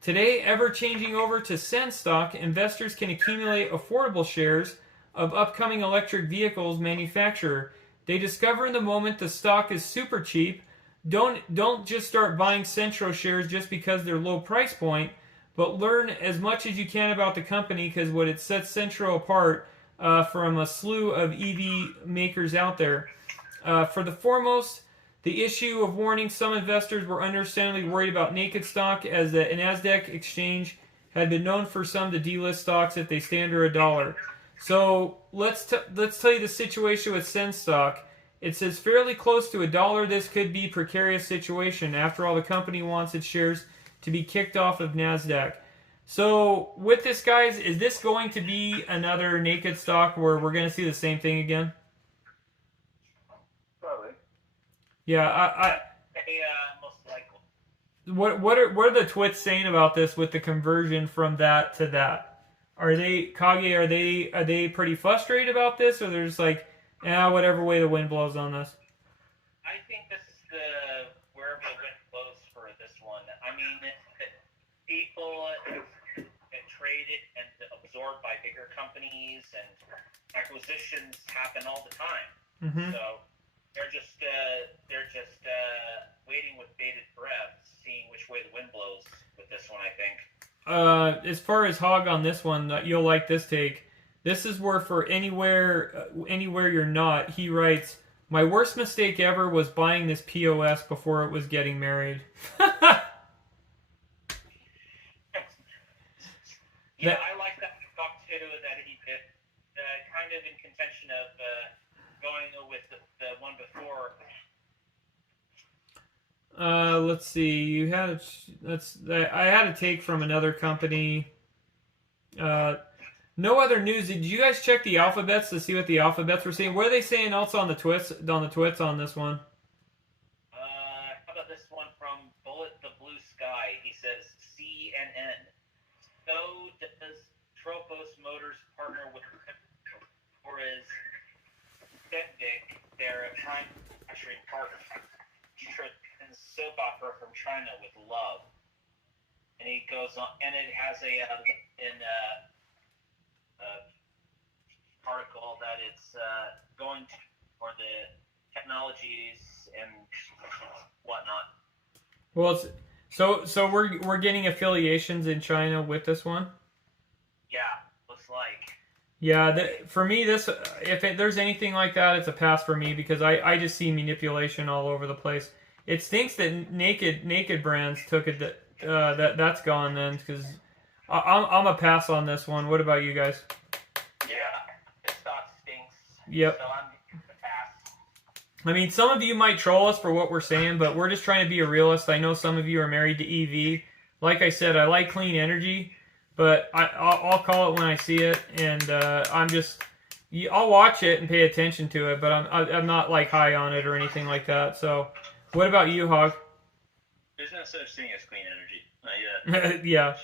Today, ever changing over to CENN stock, investors can accumulate affordable shares of upcoming electric vehicles manufacturer. They discover in the moment the stock is super cheap. Don't just start buying Centro shares just because they're low price point, but learn as much as you can about the company because what it sets Centro apart from a slew of EV makers out there. For the foremost, the issue of warning, some investors were understandably worried about naked stock as the NASDAQ exchange had been known for some to delist stocks if they stay under $1. So let's tell you the situation with CENN stock. It says fairly close to $1. This could be a precarious situation. After all, the company wants its shares to be kicked off of NASDAQ. So with this, guys, is this going to be another naked stock where we're going to see the same thing again? Yeah, most likely. What are the twits saying about this with the conversion from that to that? Are they Kage? Are they pretty frustrated about this, or they're just like, whatever way the wind blows on this? I think this is wherever the wind blows for this one. I mean, people get traded and absorbed by bigger companies, and acquisitions happen all the time. Mm-hmm. So. They're just waiting with bated breath, seeing which way the wind blows with this one, I think. As far as Hog on this one, you'll like this take. This is where for anywhere you're not, he writes, my worst mistake ever was buying this POS before it was getting married. Yeah, I like that talk too, that he did, kind of in contention of going with the one before. Let's see. You had I had a take from another company. No other news. Did you guys check the alphabets to see what the alphabets were saying? What are they saying also on the twits on this one? How about this one from Bullet the Blue Sky? He says CENN. So does Tropos Motors partner with or is Sndl their prime manufacturing partner? And soap opera from China with love. And he goes on, and it has a article that it's going to for the technologies and whatnot. Well, so we're getting affiliations in China with this one. Yeah, looks like. Yeah, for me, if there's anything like that, it's a pass for me because I just see manipulation all over the place. It stinks that naked brands took it. That's gone then because I'm a pass on this one. What about you guys? Yeah, this stock stinks. Yep. So I'm a pass. I mean, some of you might troll us for what we're saying, but we're just trying to be a realist. I know some of you are married to EV. Like I said, I like clean energy, but I'll call it when I see it, and I'll watch it and pay attention to it, but I'm not like high on it or anything like that. So, what about you, Hog? There's no such thing as clean energy. Yeah.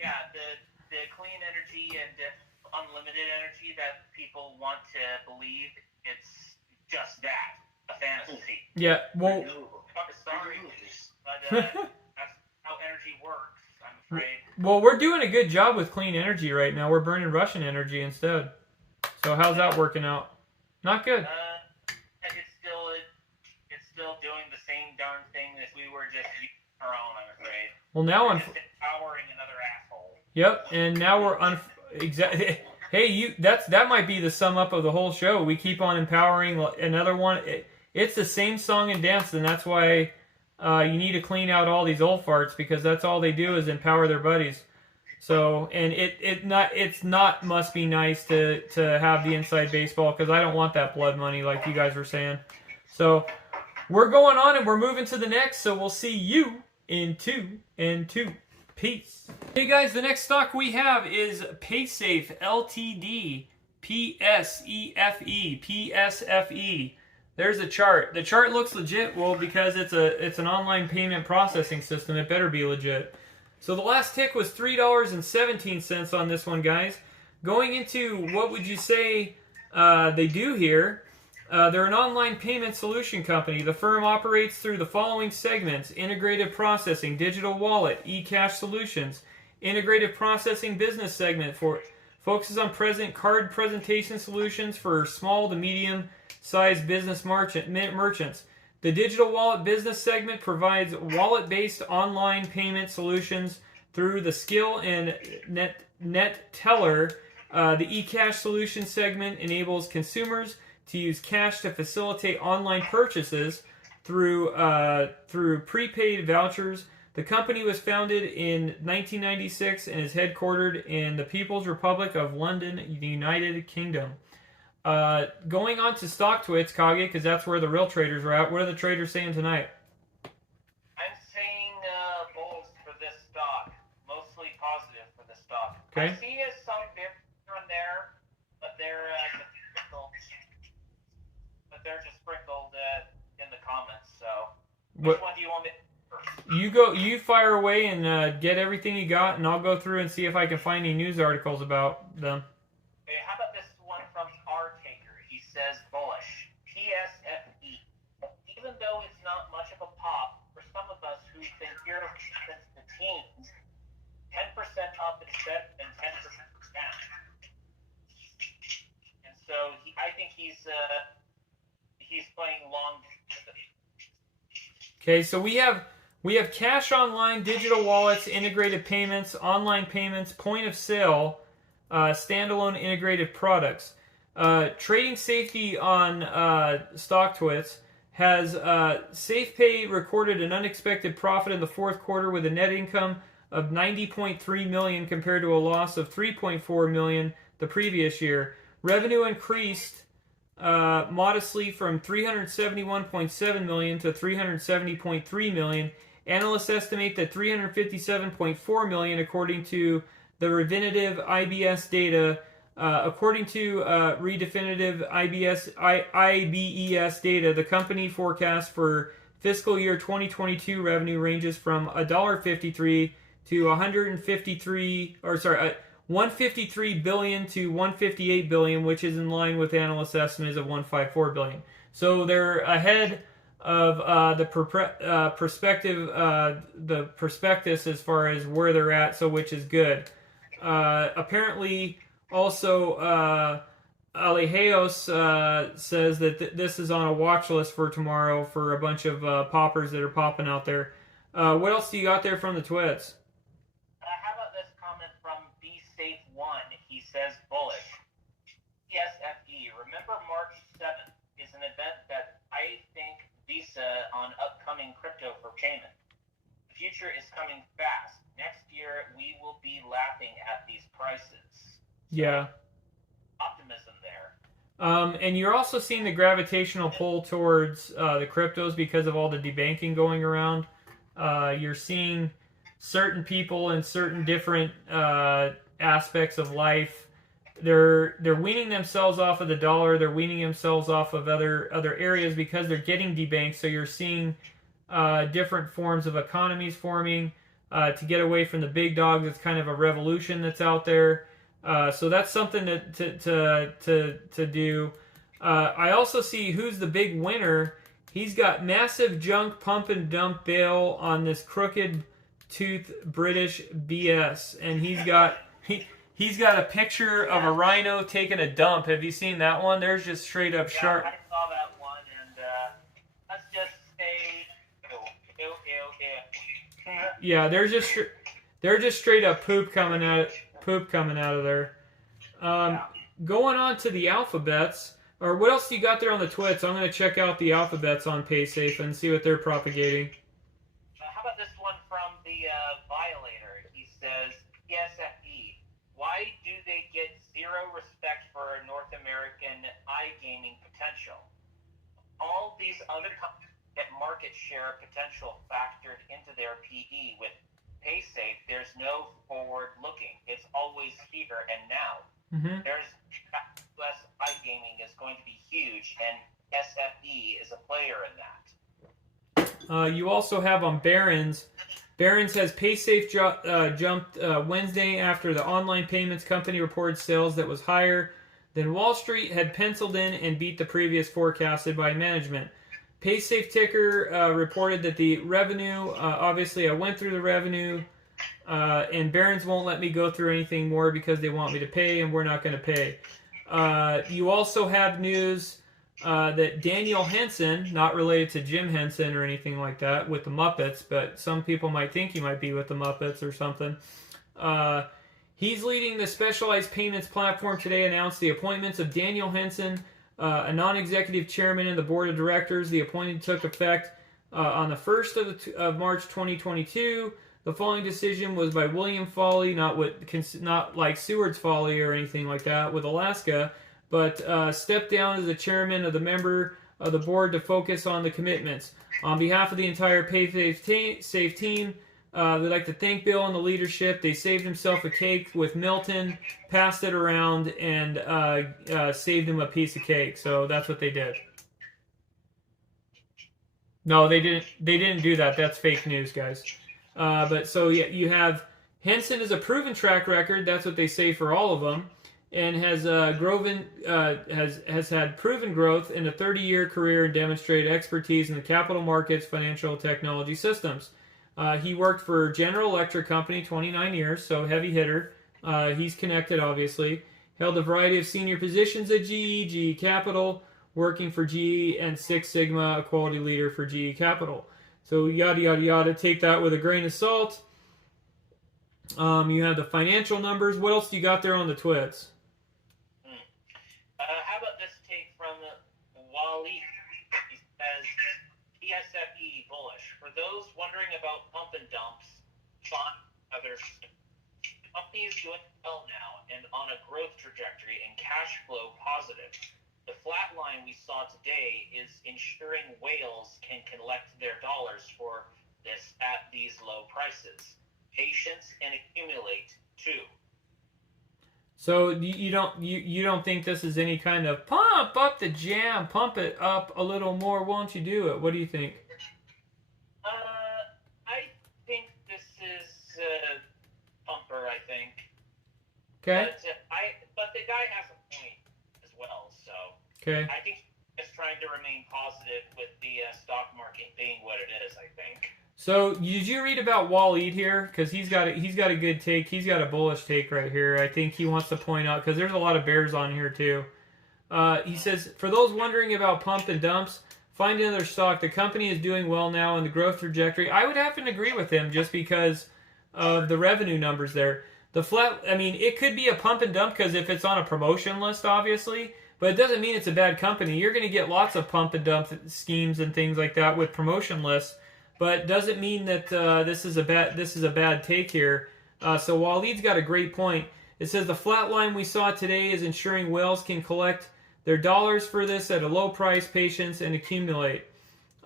Yeah, the clean energy and the unlimited energy that people want to believe, it's just that, a fantasy. Yeah. Well. Sorry, but that's how energy works, I'm afraid. Well, we're doing a good job with clean energy right now. We're burning Russian energy instead. So how's that working out? Not good. It's still doing the same darn thing as we were just using our own, I'm afraid. Well, now we're just empowering another asshole. Yep, and now we're exactly. Hey, that might be the sum up of the whole show. We keep on empowering another one. It's the same song and dance, and that's why you need to clean out all these old farts because that's all they do is empower their buddies. So, and it's not must be nice to have the inside baseball because I don't want that blood money like you guys were saying. So, we're going on and we're moving to the next. So we'll see you in 2 and 2. Peace. Hey guys, the next stock we have is PaySafe Ltd. PSEFE. PSFE. There's a chart. The chart looks legit. Well, because it's an online payment processing system, it better be legit. So the last tick was $3.17 on this one, guys. Going into what would you say they do here? They're an online payment solution company. The firm operates through the following segments: integrated processing, digital wallet, e-cash solutions. Integrated processing business segment focuses on card presentation solutions for small to medium-sized business merchants. The digital wallet business segment provides wallet-based online payment solutions through the Skill and Net Teller. The e-cash solution segment enables consumers to use cash to facilitate online purchases through prepaid vouchers. The company was founded in 1996 and is headquartered in the People's Republic of London, the United Kingdom. Going on to StockTwits, Kage, because that's where the real traders are at. What are the traders saying tonight? I'm saying bulls for this stock. Mostly positive for this stock. Okay. I see some here and there, but they're just sprinkled in the comments. So, which one do you want me to first? You fire away and get everything you got, and I'll go through and see if I can find any news articles about them. Okay, how about this one from R Taker? He says bullish. PSFE. Even though it's not much of a pop, for some of us who've been here since the teens, 10% up is better than 10% down. And so I think he's playing long. Okay, so we have cash online, digital wallets, integrated payments, online payments, point of sale, standalone integrated products. Trading safety on StockTwits has SafePay recorded an unexpected profit in the fourth quarter with a net income of $90.3 million compared to a loss of $3.4 million the previous year. Revenue increased modestly from 371.7 million to 370.3 million. Analysts estimate that 357.4 million, according to the Refinitiv IBS data. According to Redefinitive IBES data, the company forecast for fiscal year 2022 revenue ranges from $1.53 to 153 billion to 158 billion, which is in line with analyst estimates of 154 billion. So they're ahead of the prospectus as far as where they're at, so which is good. Apparently, also Alejos says that this is on a watch list for tomorrow for a bunch of poppers that are popping out there. What else do you got there from the twits? How about this comment from Be Safe One? He says bullish. PSFE. Remember March 7th is an event that I think Visa on upcoming crypto for payment. The future is coming fast. Next year we will be laughing at these prices. Yeah. Optimism there. And you're also seeing the gravitational pull towards the cryptos because of all the debanking going around. You're seeing certain people in certain different aspects of life. They're weaning themselves off of the dollar. They're weaning themselves off of other areas because they're getting debanked. So you're seeing different forms of economies forming to get away from the big dogs. It's kind of a revolution that's out there. So that's something to do. I also see who's the big winner. He's got massive junk pump and dump bail on this crooked tooth British BS, and he's got a picture of a rhino taking a dump. Have you seen that one? There's just straight up shark. I saw that one, and let's just say, ew. Yeah, they're just straight up poop coming out of there. Going on to the alphabets, or what else do you got there on the twits? I'm going to check out the alphabets on PaySafe and see what they're propagating. How about this one from the Violator? He says, PSFE, why do they get zero respect for North American iGaming potential? All these other companies get market share potential factored into their PE. With PaySafe, there's no forward looking. It's always here and now. Mm-hmm. There's US iGaming is going to be huge, and SFE is a player in that. You also have on Barron's. Barron's has PaySafe jumped Wednesday after the online payments company reported sales that was higher than Wall Street had penciled in and beat the previous forecasted by management. PaySafe ticker reported that the revenue, obviously I went through the revenue, and Barron's won't let me go through anything more because they want me to pay, and we're not going to pay. You also have news that Daniel Henson, not related to Jim Henson or anything like that, with the Muppets, but some people might think he might be with the Muppets or something. He's leading the specialized payments platform today, announced the appointments of Daniel Henson, a non-executive chairman of the board of directors. The appointment took effect on the 1st of March 2022. The following decision was by William Foley, not like Seward's Folly or anything like that with Alaska, but stepped down as the chairman of the member of the board to focus on the commitments. On behalf of the entire PaySafe team, we'd like to thank Bill and the leadership. They saved himself a cake with Milton, passed it around, and saved him a piece of cake. So that's what they did. No, they didn't. They didn't do that. That's fake news, guys. But so yeah, you have Henson is a proven track record. That's what they say for all of them, and has has had proven growth in a 30-year career and demonstrated expertise in the capital markets, financial technology systems. He worked for General Electric Company 29 years, so heavy hitter. He's connected, obviously. Held a variety of senior positions at GE Capital, working for GE, and Six Sigma, a quality leader for GE Capital. So yada, yada, yada. Take that with a grain of salt. You have the financial numbers. What else do you got there on the twits? How about this take from Wally? He says, PSFE bullish. For those wondering about pump and dumps, others, the company is doing well now and on a growth trajectory and cash flow positive. The flat line we saw today is ensuring whales can collect their dollars for this at these low prices. Patience and accumulate too. So you don't think this is any kind of pump up the jam, pump it up a little more, won't you do it? What do you think? I think this is pumper. I think. Okay. But the guy has a point as well. So. Okay. I think he's just trying to remain positive with the stock market being what it is. I think. So, did you read about Waleed here? Because he's got a good take. He's got a bullish take right here. I think he wants to point out, because there's a lot of bears on here too. He says, for those wondering about pump and dumps, find another stock. The company is doing well now in the growth trajectory. I would happen to agree with him just because of the revenue numbers there. The flat, I mean, it could be a pump and dump because if it's on a promotion list, obviously, but it doesn't mean it's a bad company. You're going to get lots of pump and dump schemes and things like that with promotion lists. But doesn't mean that this is a bad take here. So Waleed's got a great point. It says the flat line we saw today is ensuring whales can collect their dollars for this at a low price, patience, and accumulate.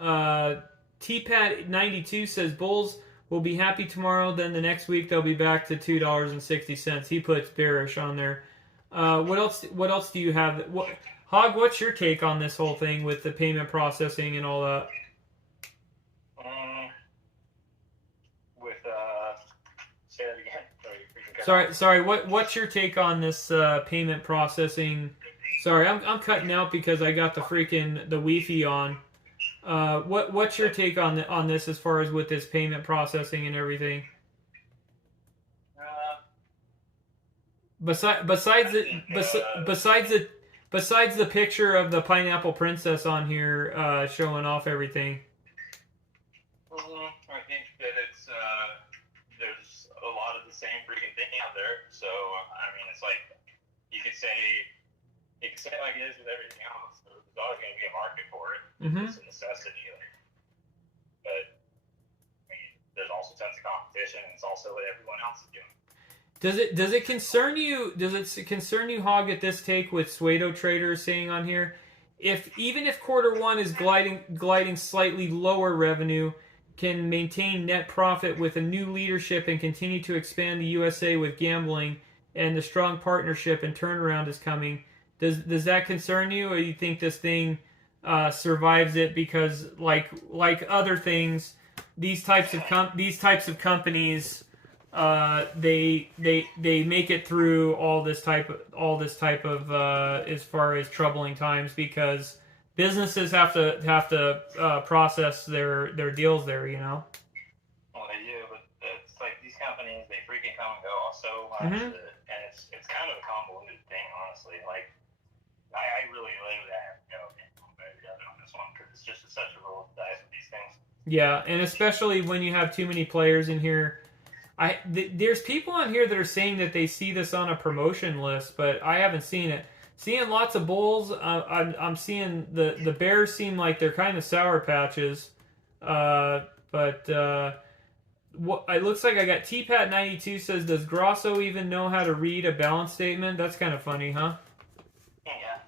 TPAT92 says bulls will be happy tomorrow. Then the next week they'll be back to $2.60. He puts bearish on there. What else do you have? Hog, what's your take on this whole thing with the payment processing and all that? Say that again. Sorry. What's your take on this payment processing? Sorry, I'm cutting out because I got the Wi-Fi on. What's your take on this as far as with this payment processing and everything? Besides the picture of the pineapple princess on here showing off everything. I think that it's there's a lot of the same freaking thing out there. So I mean, it's like you could say it like it is with everything else. There's always going to be a market for it. Mm-hmm. It's a necessity. But I mean, there's also tons of competition, and it's also what everyone else is doing. Does it concern you? Does it concern you, Hog, at this take with Pseudo Trader saying on here, even if quarter one is gliding slightly lower revenue, can maintain net profit with a new leadership and continue to expand the USA with gambling, and the strong partnership and turnaround is coming. Does that concern you, or you think this thing survives it because, like other things, these types of companies, they make it through all this type of as far as troubling times because businesses have to process their deals there, you know. Well, they do, but it's like these companies, they freaking come and go so much, and it's kind of a convoluted thing, honestly. Like, I really live that, on this one because it's just such a roll of the dice with these things. Yeah, and especially when you have too many players in here. There's people on here that are saying that they see this on a promotion list, but I haven't seen it. Seeing lots of bulls, I'm seeing the bears seem like they're kind of sour patches, but it looks like I got TPAT92 says, does Grosso even know how to read a balance statement? That's kind of funny, huh? Yeah.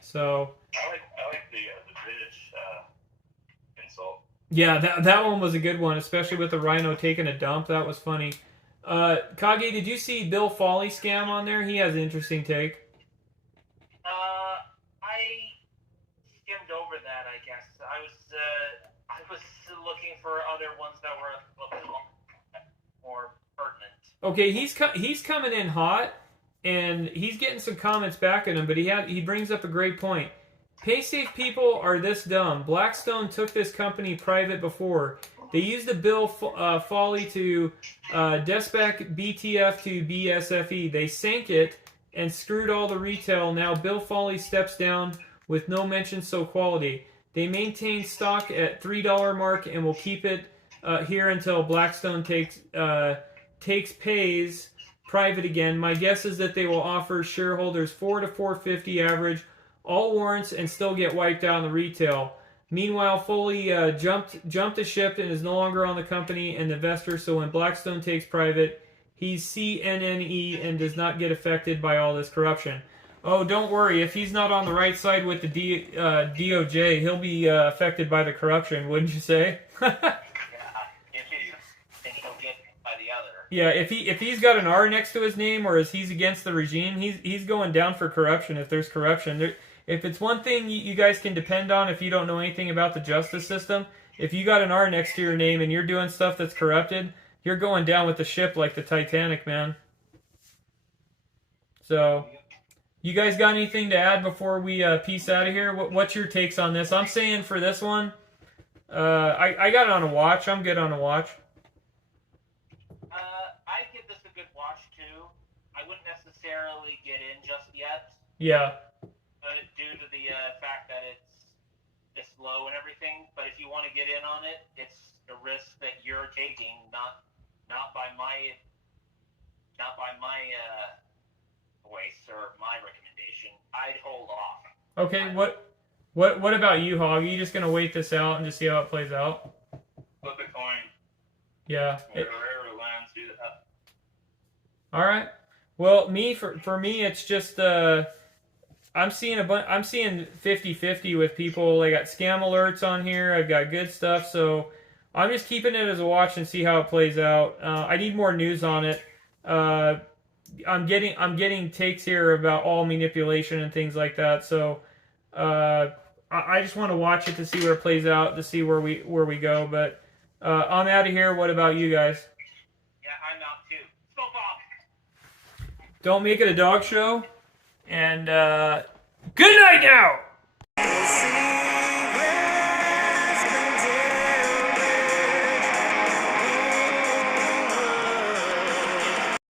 So. I like the British insult. Yeah, that one was a good one, especially with the rhino taking a dump. That was funny. Kage, did you see Bill Foley scam on there? He has an interesting take. I skimmed over that, I guess. I was looking for other ones that were a little more pertinent. Okay, he's coming in hot, and he's getting some comments back at him, but he brings up a great point. PaySafe people are this dumb. Blackstone took this company private before. They used the Bill Foley to despec BTF to PSFE. They sank it and screwed all the retail. Now Bill Foley steps down with no mention so quality. They maintain stock at $3 mark and will keep it here until Blackstone takes pays private again. My guess is that they will offer shareholders $4 to $4.50 average, all warrants, and still get wiped out in the retail. Meanwhile, Foley jumped the ship and is no longer on the company and the investor, so when Blackstone takes private, he's CNNE and does not get affected by all this corruption. Oh, don't worry. If he's not on the right side with the DOJ, he'll be affected by the corruption, wouldn't you say? Yeah, if he's, then he'll get by the other. Yeah, if he's got an R next to his name, or if he's against the regime, he's going down for corruption. If there's corruption, if it's one thing you guys can depend on, if you don't know anything about the justice system, if you got an R next to your name and you're doing stuff that's corrupted, you're going down with the ship like the Titanic, man. So, you guys got anything to add before we peace out of here? What's your takes on this? I'm saying for this one, I got it on a watch. I'm good on a watch. I give this a good watch too. I wouldn't necessarily get in just yet. Yeah. Due to the fact that it's low and everything. But if you want to get in on it, it's a risk that you're taking, not by my voice or my recommendation. I'd hold off. Okay. What about you, Hog? Are you just gonna wait this out and just see how it plays out? Flip a coin. Yeah. Wherever it lands, do that. All right. Well, for me, it's just I'm seeing 50-50 with people. I got scam alerts on here. I've got good stuff, so I'm just keeping it as a watch and see how it plays out. I need more news on it. I'm getting takes here about all manipulation and things like that. So I just want to watch it to see where it plays out, to see where we go. But I'm out of here. What about you guys? Yeah, I'm out too. So Bob. Don't make it a dog show. And good night now.